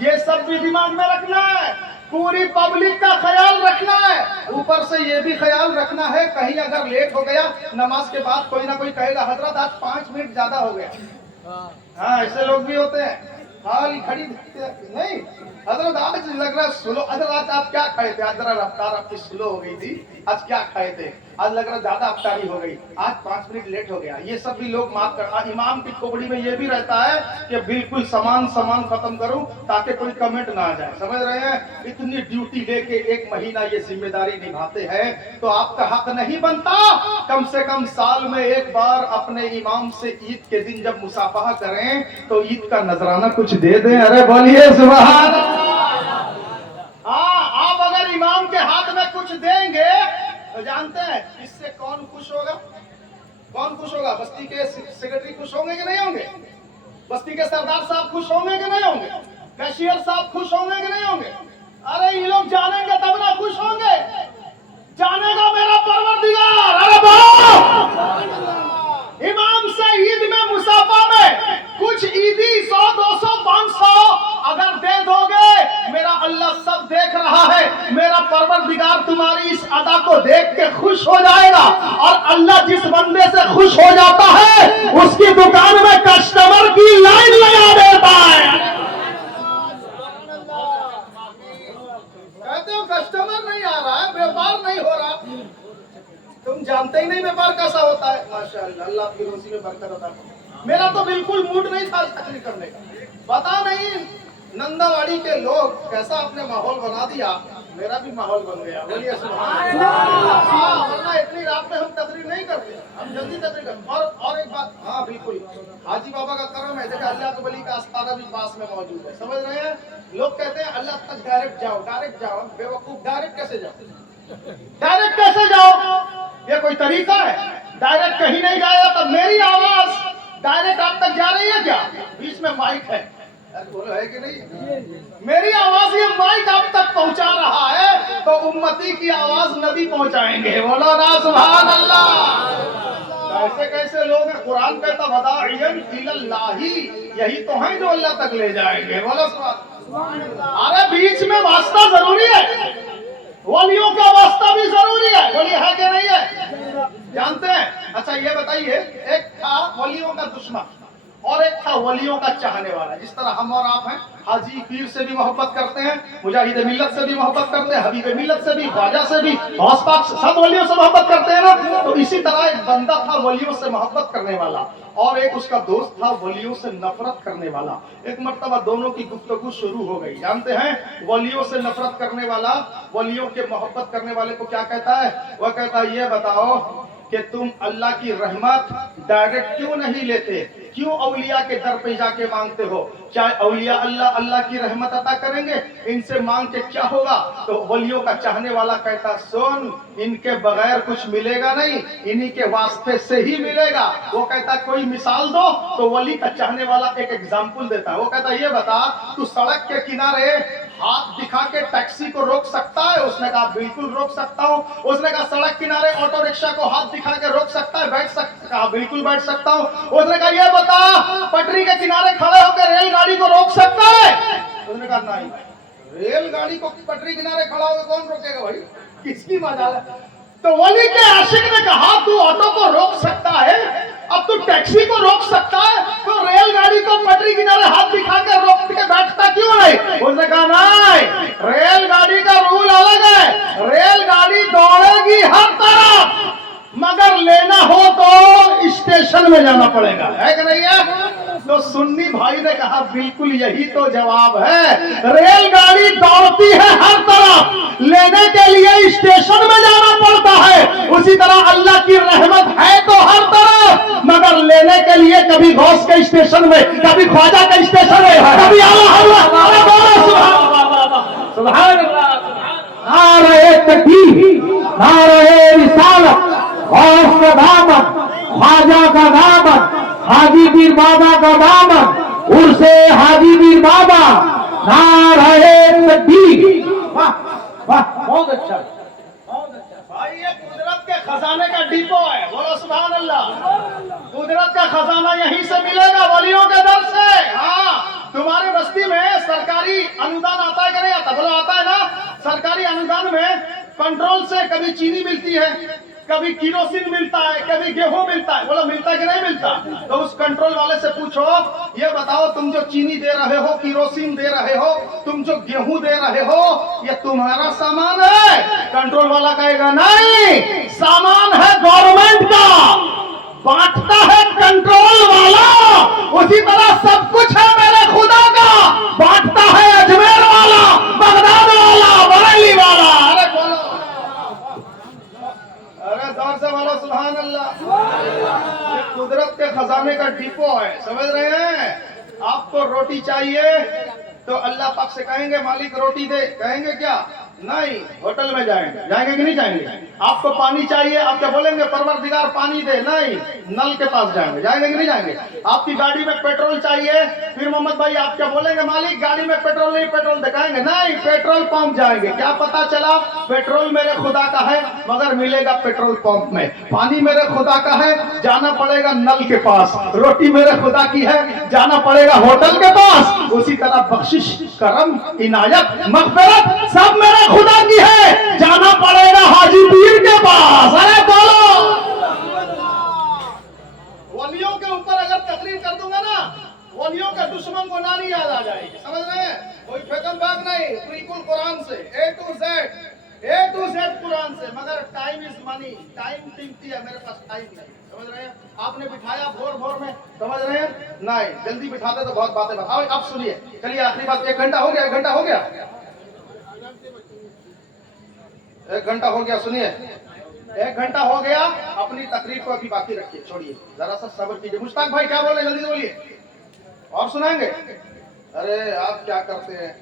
ये सब भी दिमाग में रखना है। पूरी पब्लिक का ख्याल रखना है। ऊपर से ये भी ख्याल रखना है, कहीं अगर लेट हो गया नमाज के बाद कोई ना कोई कहेगा हजरत आज 5 मिनट ज्यादा हो गया। हाँ, ऐसे लोग भी होते हैं। हाल खड़ी नहीं हजरत आज लग रहा स्लो। हजरत आज आप क्या खाए थे? आज जरा रफ्तार आपकी स्लो हो गई थी। आज क्या खाए थे? आज लग रहा ज्यादा अफ्तारी हो गई, आज 5 मिनट लेट हो गया। ये सब भी लोग माफ कर। इमाम की खोपड़ी में ये भी रहता है कि बिल्कुल सामान खत्म करूं ताकि कोई कमेंट ना आ जाए। समझ रहे हैं? इतनी ड्यूटी लेके 1 महीना ये जिम्मेदारी निभाते हैं तो आपका हक नहीं बनता कम से कम साल में एक बार अपने इमाम से ईद के दिन जब मुसाफहा करें तो ईद का नजराना कुछ दे दें। अरे बोलिए सुभान अल्लाह। हाँ, आप अगर इमाम के हाथ में कुछ देंगे तो जानते हैं इससे कौन खुश होगा? कौन खुश होगा? बस्ती के सेक्रेटरी खुश होंगे कि नहीं होंगे? बस्ती के सरदार साहब खुश होंगे कि नहीं होंगे? कैशियर साहब खुश होंगे कि नहीं होंगे? अरे ये लोग जानेंगे तब ना खुश होंगे। जानेगा मेरा परवरदिगार। अरे इमाम से ईद में मुसाफा में कुछ ईदी 100, 200, 500 अगर दे दोगे, मेरा अल्लाह सब देख रहा है। मेरा परवरदिगार तुम्हारी इस अदा को देख के खुश हो जाएगा। और अल्लाह जिस बंदे से खुश हो जाता है उसकी दुकान में कस्टमर की लाइन लगा देता है। कहते हो कस्टमर नहीं आ रहा है, व्यापार नहीं हो रहा। तुम जानते ही नहीं व्यापार कैसा होता है। माशाअल्लाह, अल्लाह की रोजी में बरकत होता है। मेरा तो बिल्कुल मूड नहीं था तकरीर करने का। पता नहीं नंदावाड़ी के लोग कैसा अपने माहौल बना दिया, मेरा भी माहौल बन गया। बोलिए सुभान अल्लाह। वरना इतनी रात में हम तकरीर नहीं करते, हम जल्दी तकरीर करते। और एक बात, हाँ बिल्कुल, हाजी बाबा का करम है। देखा अल्लाह के वली का आस्थाना भी पास में मौजूद है। समझ रहे हैं? लोग कहते हैं अल्लाह तक डायरेक्ट जाओ, डायरेक्ट जाओ। बेवकूफ, डायरेक्ट कैसे जाओ? डायरेक्ट कैसे जाओ? ये कोई तरीका है? डायरेक्ट कहीं नहीं जाएगा। तब मेरी आवाज डायरेक्ट आप तक जा रही है क्या? बीच में माइक है। بولو ہے کہ نہیں؟ میری آواز یہ مائک آپ تک پہنچا رہا ہے تو امتی کی آواز نبی پہنچائیں گے. بولو نا سبحان اللہ. کیسے کیسے لوگ ہیں. قرآن کہتا وداعین الی اللہ، یہی تو ہیں جو اللہ تک لے جائیں گے. بولو سبحان اللہ. ارے بیچ میں واسطہ ضروری ہے، ولیوں کا واسطہ بھی ضروری ہے. ولی ہے کہ نہیں ہے؟ جانتے ہیں؟ اچھا یہ بتائیے، ایک تھا ولیوں کا دشمن اور ایک تھا ولیوں کا چاہنے والا. جس طرح ہم اور آپ ہیں، حاجی پیر سے بھی محبت کرتے ہیں، مجاہد ملت سے بھی محبت کرتے ہیں، حبیب ملت سے بھی، خواجہ سے بھی، غوث پاک سے، سب ولیوں سے محبت کرتے ہیں نا. تو اسی طرح ایک بندہ تھا ولیوں سے محبت کرنے والا اور ایک اس کا دوست تھا ولیوں سے نفرت کرنے والا. ایک مرتبہ دونوں کی گفتگو شروع ہو گئی. جانتے ہیں ولیوں سے نفرت کرنے والا ولیوں کے محبت کرنے والے کو کیا کہتا ہے؟ وہ کہتا ہے یہ بتاؤ کہ تم اللہ کی رحمت ڈائریکٹ کیوں نہیں لیتے؟ کیوں اولیاء کے در پہ جا کے مانگتے ہو؟ چاہے اولیاء اللہ کی رحمت عطا کریں گے، ان سے مانگ کے کیا ہوگا؟ تو ولیوں کا چاہنے والا کہتا سن، ان کے بغیر کچھ ملے گا نہیں، انہی کے واسطے سے ہی ملے گا. وہ کہتا کوئی مثال دو. تو ولی کا چاہنے والا ایک ایگزامپل دیتا ہے. وہ کہتا یہ بتا، تو سڑک کے کنارے ہاتھ دکھا کے ٹیکسی کو روک سکتا ہے؟ اس نے کہا بالکل روک سکتا ہوں. اس نے کہا سڑک کنارے آٹو رکشا کو ہاتھ دکھا کے روک سکتا ہے؟ بیٹھ سکتا؟ کہا بالکل بیٹھ سکتا ہوں. اس نے کہا یہ بتا، پٹری کے کنارے کھڑے ہو کے ریل گاڑی کو روک سکتا ہے؟ اس نے کہا نہیں. ریل گاڑی کو پٹری کنارے کھڑا ہو کے کون روکے گا بھائی؟ کس کی مجال ہے؟ تو ولی کے عاشق نے کہا تو آٹو کو روک سکتا ہے، اب تو ٹیکسی کو روک سکتا ہے، تو ریل گاڑی کو پٹری کنارے ہاتھ دکھا کے روک کے بیٹھتا کیوں نہیں؟ اس نے کہا نہیں، ریل گاڑی کا رول الگ ہے. ریل گاڑی دوڑے گی ہر طرف، مگر لینا ہو تو اسٹیشن میں جانا پڑے گا. ہے کہ نہیں ہے؟ تو سنی بھائی نے کہا بالکل یہی تو جواب ہے. ریل گاڑی دوڑتی ہے ہر طرف، لینے کے لیے اسٹیشن میں جانا پڑتا ہے. اسی طرح اللہ کی رحمت ہے تو ہر طرف، مگر لینے کے لیے کبھی غوث کے اسٹیشن میں، کبھی خواجہ کے اسٹیشن میں، کبھی سبحان اللہ. نعرہ تکبیر، نعرہ رسالت، غوث کا دامن، خواجہ کا دامن، حاجی پیر بابا کا دامن، عرس حاجی پیر بابا، نعرہ تکبیر. واہ واہ، بہت اچھا. بھائی یہ قدرت کے خزانے کا ڈپو ہے. بولو سبحان اللہ. قدرت کا خزانہ یہیں سے ملے گا، ولیوں کے در سے. ہاں، تمہاری بستی میں سرکاری انودان آتا ہے کہ نہیں آتا؟ بولو آتا ہے نا. سرکاری انودان میں کنٹرول سے کبھی چینی ملتی ہے، کبھی کیروسین ملتا ہے، کبھی گیہوں ملتا ہے. بولو ملتا ہے کہ نہیں ملتا؟ تو اس کنٹرول والے سے پوچھو یہ بتاؤ تم جو چینی دے رہے ہو، کیروسین دے رہے ہو، تم جو گیہوں دے رہے ہو، یہ تمہارا سامان ہے؟ کنٹرول والا کہے گا نہیں، سامان ہے گورنمنٹ کا، بانٹتا ہے کنٹرول والا. اسی طرح سب کچھ ہے میرے خدا کا، بانٹتا ہے اجمیر والا، بغداد والا، بریلی والا. ارے بولو، ارے زور سے بولو سبحان اللہ. یہ قدرت کے خزانے کا ڈپو ہے. سمجھ رہے ہیں؟ آپ کو روٹی چاہیے تو اللہ پاک سے کہیں گے مالک روٹی دے، کہیں گے کیا؟ نہیں، ہوٹل میں جائیں گے. جائیں گے کہ نہیں جائیں گے؟ آپ کو پانی چاہیے، آپ کیا بولیں گے پروردگار پانی دے؟ نہیں، نل کے پاس جائیں گے. جائیں گے کہ نہیں جائیں گے؟ آپ کی گاڑی میں پیٹرول چاہیے، پھر محمد بھائی آپ کیا بولیں گے مالک گاڑی میں پیٹرول نہیں، پیٹرول دکھائیں گے؟ نہیں، پیٹرول پمپ جائیں گے. کیا پتا چلا پیٹرول میرے خدا کا ہے مگر ملے گا پیٹرول پمپ میں. پانی میرے خدا کا ہے، جانا پڑے گا نل کے پاس. روٹی میرے خدا کی ہے، جانا پڑے گا ہوٹل کے پاس. اسی طرح بخشش، کرم، عنایت، مغفرت سب میرے خدا کی ہے، جانا پڑے گا حاجی پیر کے پاس. ارے بولو، ولیوں کے اوپر اگر تقریر کر دوں گا نا، ولیوں کے دشمن کو نانی یاد آ جائے گی. سمجھ رہے ہیں؟ کوئی فیکن باغ نہیں، بالکل قرآن سے اے ٹو زیڈ قرآن سے. مگر ٹائم از منی، ٹائم قیمتی ہے، میرے پاس ٹائم نہیں. سمجھ رہے ہیں؟ آپ نے بٹھایا بھور میں، سمجھ رہے ہیں؟ نہیں، جلدی بٹھاتے تو بہت باتیں بتاؤ. اب سنیے، چلیے آخری بات. 1 گھنٹہ ہو گیا، 1 گھنٹہ ہو گیا، 1 گھنٹہ ہو گیا. سنیے، 1 گھنٹہ ہو گیا، اپنی تقریر کو ابھی باقی رکھیے، چھوڑیے، ذرا سا صبر کیجیے. مشتاق بھائی کیا بول رہے ہیں؟ جلدی بولیے اور سنائیں گے. ارے آپ کیا کرتے ہیں،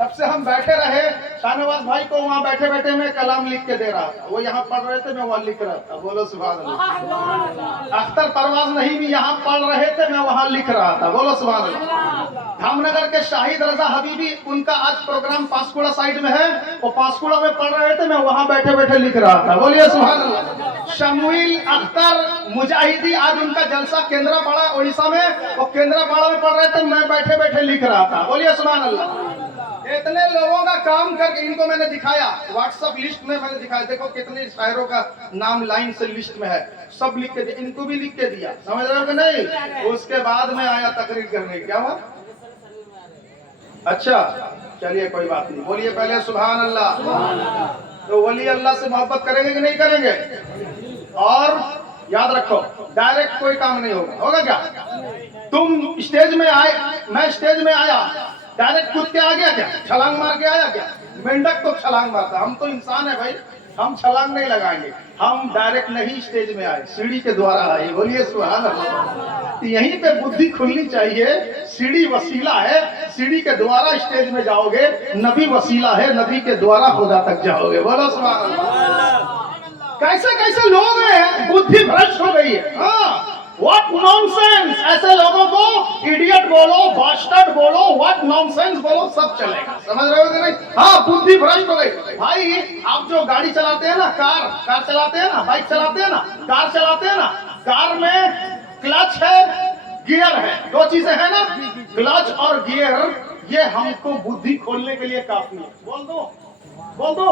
तब से हम बैठे रहे, शाहनवाज भाई को वहाँ बैठे बैठे मैं कलाम लिख के दे रहा था, वो यहाँ पढ़ रहे थे, मैं वहाँ लिख रहा था। बोलो सुभान अल्लाह। अख्तर परवाज नहीं भी यहाँ पढ़ रहे थे, मैं वहाँ लिख रहा था। बोलो सुभान अल्लाह। धामनगर के शाहिद रजा हबीबी, उनका आज प्रोग्राम पांशकुड़ा साइड में है, वो पांशकुड़ा में पढ़ रहे थे, मैं वहाँ बैठे बैठे लिख रहा था। बोलिए सुभान अल्लाह। शमूइल अख्तर मुजाहिदी, आज उनका जलसा केंद्रापाड़ा उड़ीसा में, वो केंद्रापाड़ा में पढ़ रहे थे, मैं बैठे बैठे लिख रहा था। बोलिए सुभान अल्लाह। इतने लोगों का काम करके इनको मैंने दिखाया, व्हाट्सएप लिस्ट में मैंने दिखाया, देखो कितने शायरों का नाम लाइन से लिस्ट में है, सब लिख के दिया, इनको भी लिख के दिया, समझ रहे हो कि नहीं। उसके बाद में आया तकरीर करने, क्या हुआ? अच्छा चलिए कोई बात नहीं, बोलिए पहले सुभान अल्लाह। तो वली अल्लाह से मोहब्बत करेंगे कि नहीं करेंगे? और याद रखो, डायरेक्ट कोई काम नहीं होगा। होगा क्या? तुम स्टेज में आए, मैं स्टेज में आया, डायरेक्ट कूद के आ गया क्या? छलांग मार के आया क्या? मेंढक तो छलांग मारता, हम तो इंसान है भाई, हम छलांग नहीं लगाएंगे। हम डायरेक्ट नहीं स्टेज में आए, सीढ़ी के द्वारा आए। बोलिए सुभान अल्लाह। यहीं पे बुद्धि खुलनी चाहिए, सीढ़ी वसीला है, सीढ़ी के द्वारा स्टेज में जाओगे, नबी वसीला है, नबी के द्वारा खुदा तक जाओगे। बोलो सुभान अल्लाह। कैसे कैसे लोग हैं, बुद्धि भ्रष्ट हो गई है। हाँ, व्हाट नॉनसेंस, ऐसे लोगों को इडियट बोलो, बास्टर्ड बोलो, व्हाट नॉनसेंस बोलो, सब चलेगा। समझ रहे हो कि नहीं? हाँ, बुद्धि भ्रष्ट हो गई। भाई आप जो गाड़ी चलाते हैं ना, कार चलाते हैं ना, बाइक चलाते हैं ना, कार चलाते हैं ना, कार में क्लच है, गियर है, दो चीजें हैं ना, क्लच और गियर। ये हमको बुद्धि खोलने के लिए काफी है। बोल दो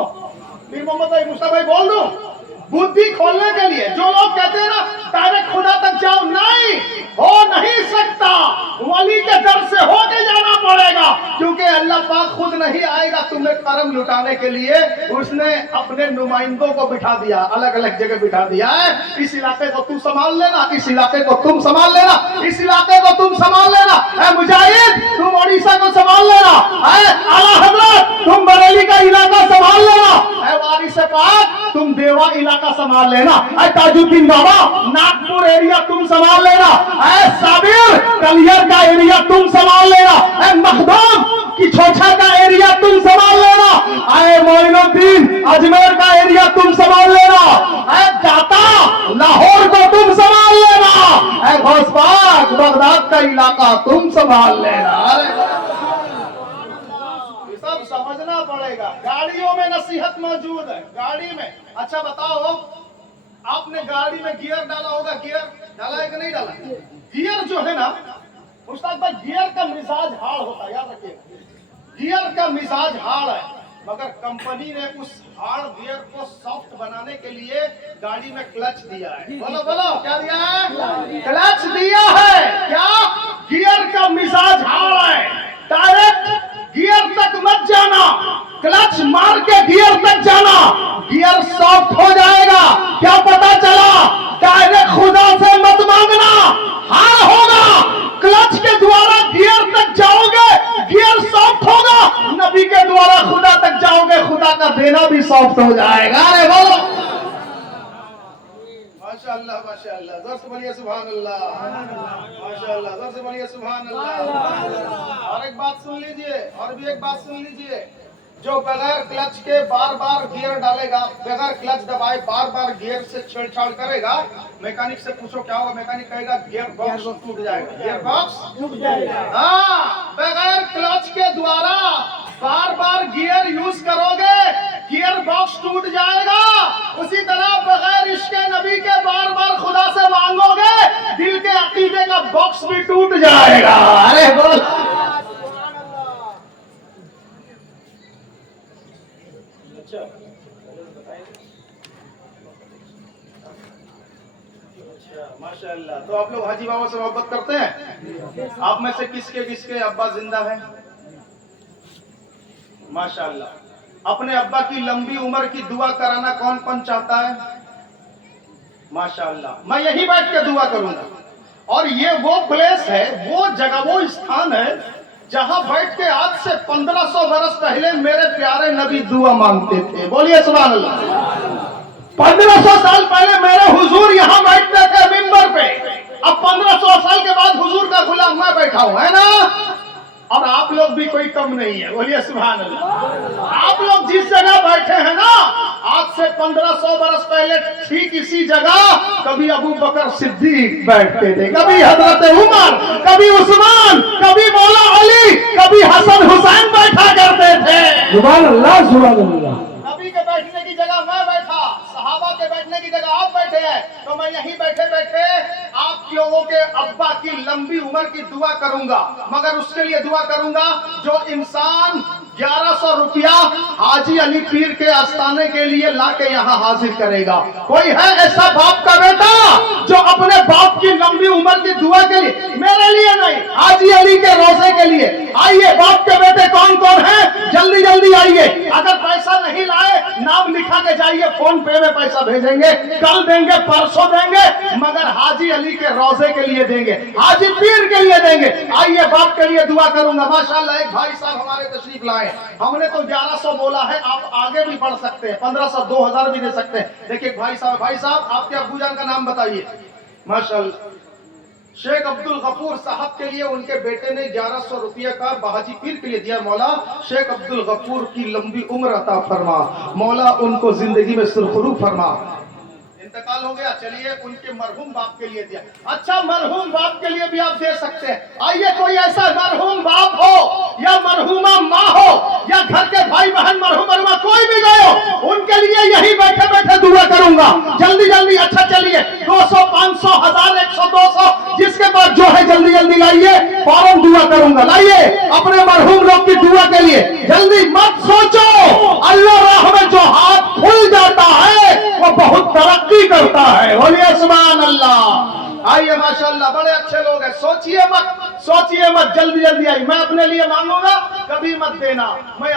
पीर मोहम्मद भाई, मुस्ताफा भाई, बोल दो। बुद्धि खोलने के लिए जो लोग कहते हैं ना डायरेक्ट खुदा तक जाओ, नहीं हो नहीं सकता, वली के दर से होके जाना पड़ेगा, क्योंकि अल्लाह पाक खुद नहीं आएगा तुम्हें करम लुटाने के लिए। उसने अपने नुमाइंदों को बिठा दिया, अलग अलग जगह बिठा दिया है। इस इलाके को तू संभाल लेना, इस इलाके को तुम संभाल लेना, इस इलाके को तुम संभाल लेना। ऐ मुजाहिद तुम उड़ीसा को संभाल लेना, ऐ आला हजरत तुम बरेली का इलाका संभाल लेना, ऐ वारिस पाक तुम देवा इलाका संभाल लेना, ऐ ताजुद्दीन बाबा नागपुर एरिया तुम संभाल लेना, ऐ साबिर कलियर का एरिया तुम संभाल लेना, ऐ मखदूम की छोछा का एरिया तुम संभाल लेना, ऐ मोइनुद्दीन अजमेर का एरिया तुम संभाल लेना, ऐ दाता लाहौर को तुम संभाल लेना, ऐ गौसपाक बगदाद का इलाका तुम संभाल लेना। सब समझना पड़ेगा। गाड़ियों में नसीहत मौजूद है, गाड़ी में। अच्छा बताओ, आपने गाड़ी में गियर डाला होगा, गियर डाला है कि नहीं डाला? गियर जो है ना उस्ताद भाई, गियर का मिजाज हार्ड होता है, याद रखिए, गियर का मिजाज हार्ड है, मगर कंपनी ने उस हार्ड गियर को सॉफ्ट बनाने के लिए गाड़ी में क्लच दिया है। बोलो क्या दिया है? क्लच दिया है। क्या? गियर का मिजाज हार्ड है, डायरेक्ट गियर तक मत जाना, क्लच मार के गियर तक जाना, गियर सॉफ्ट हो जाएगा। क्या पता चला? डायरेक्ट खुदा से मत मांगना, हार होगा, क्लच के द्वारा गियर तक जाओगे, गियर सॉफ्ट होगा, नबी के द्वारा खुदा तक जाओगे, खुदा का देना भी सॉफ्ट हो जाएगा। अरे बोलो माशाअल्लाह, माशाअल्लाह, जोर से बोलिए सुभान अल्लाह, माशाअल्लाह, जोर से बोलिए सुभान अल्लाह। और एक बात सुन लीजिए, और भी एक बात सुन लीजिए, जो बगैर क्लच के बार बार गियर डालेगा, बगैर क्लच दबाए बार बार गियर से छेड़छाड़ करेगा, मैकेनिक से पूछो क्या होगा, मैकेनिक कहेगा गियर बॉक्स टूट जाएगा, गियर बॉक्स टूट जाएगा। हाँ, बगैर क्लच के द्वारा बार बार गियर यूज करोगे, गियर बॉक्स टूट जाएगा। उसी तरह बगैर इश्क नबी के बार बार खुदा से मांगोगे, दिल के अकीदे का बॉक्स भी टूट जाएगा। अरे बोल माशाअल्लाह। तो आप लोग हाजी बाबा से मोहब्बत करते हैं? आप में से किसके किसके अब्बा जिंदा है? माशाअल्लाह। अपने अब्बा की लंबी उम्र की दुआ कराना कौन कौन चाहता है? माशाअल्लाह। मैं यही बैठ के दुआ करूंगा, और ये वो प्लेस है, वो जगह, वो स्थान है जहां बैठ के आज से 1500 बरस पहले मेरे प्यारे नबी दुआ मांगते थे। बोलिए सुभान अल्लाह। 1500 साल पहले मेरे हुजूर यहाँ बैठते थे मिंबर पे, अब 1500 साल के बाद हुजूर का गुलाम मैं बैठा हूं, है ना? और आप लोग भी कोई कम नहीं। नहीं है, बोलिए सुभान अल्लाह। आप लोग जिस जगह बैठे हैं ना, आज से 1500 बरस पहले ठीक इसी जगह कभी अबू बकर सिद्दीक बैठते थे, कभी हजरत उमर, कभी उस्मान, कभी मौला अली, कभी हसन हुसैन बैठा करते थे। सुभान अल्लाह, सुभान अल्लाह। नबी के बैठने की जगह मैं बैठा, सहाबा के बैठने की जगह आप बैठे हैं, तो मैं यहीं बैठे बैठे आप लोगों के अब्बा की लंबी उम्र की दुआ करूंगा, मगर उसके लिए दुआ करूंगा जो इंसान 1100 रुपया हाजी अली पीर के आस्थाने के लिए लाके यहाँ हाजिर करेगा। कोई है ऐसा बाप का बेटा जो अपने बाप की लंबी उम्र की दुआ के लिए, मेरे लिए नहीं, हाजी अली के रोजे के लिए? आइए, बाप के बेटे कौन कौन है, जल्दी जल्दी आइए। अगर पैसा नहीं लाए, नाम लिखा के जाइए, फोन पे में पैसा भेजेंगे, कल देंगे, परसों देंगे, मगर हाजी अली के रोजे के लिए देंगे, हाजी पीर के लिए देंगे। आइए, बाप के लिए दुआ करूंगा। माशाल्लाह, एक भाई साहब हमारे तशरीफ लाए, हमने तो 1100 बोला है, आप आगे भी बढ़ सकते हैं, 1500, 2000 भी दे सकते हैं। देखिए भाई साहब आपके अब्बूजान का नाम बताइए। माशाल्लाह, शेख अब्दुल गफूर साहब के लिए उनके बेटे ने 1100 रुपये का बाहाजी पीर के लिए दिया। मौला शेख अब्दुल गफूर की लंबी उम्र अता फरमा, मौला उनको जिंदगी में सुरखरू फरमा। इंतकाल हो गया, चलिए उनके मरहूम बाप के लिए दिया। अच्छा, मरहूम बाप के लिए भी आप दे सकते हैं। आइए, कोई ऐसा मरहूम बाप हो या मरहूमा माँ हो या घर के भाई बहन मरहूम मरहूमा कोई भी गए हो, उनके लिए यही बैठे बैठे दुआ करूंगा। जल्दी जल्दी, अच्छा चलिए, 200, 500, 1000, 100, 200, जिसके बाद जो है जल्दी जल्दी लाइए, फौरन दुआ करूंगा। लाइए अपने मरहूम लोग की दुआ के लिए, जल्दी मत सोचो। अल्लाह राह में जो हाथ खुल जाता है वो बहुत तरक्की करता है, बोलिए सुभान अल्लाह। आइए, माशाल्लाह, बड़े अच्छे लोग हैं। सोचिए मत, जल्दी जल्दी आइए। मैं अपने लिए मांगूंगा, कभी मत देना। मैं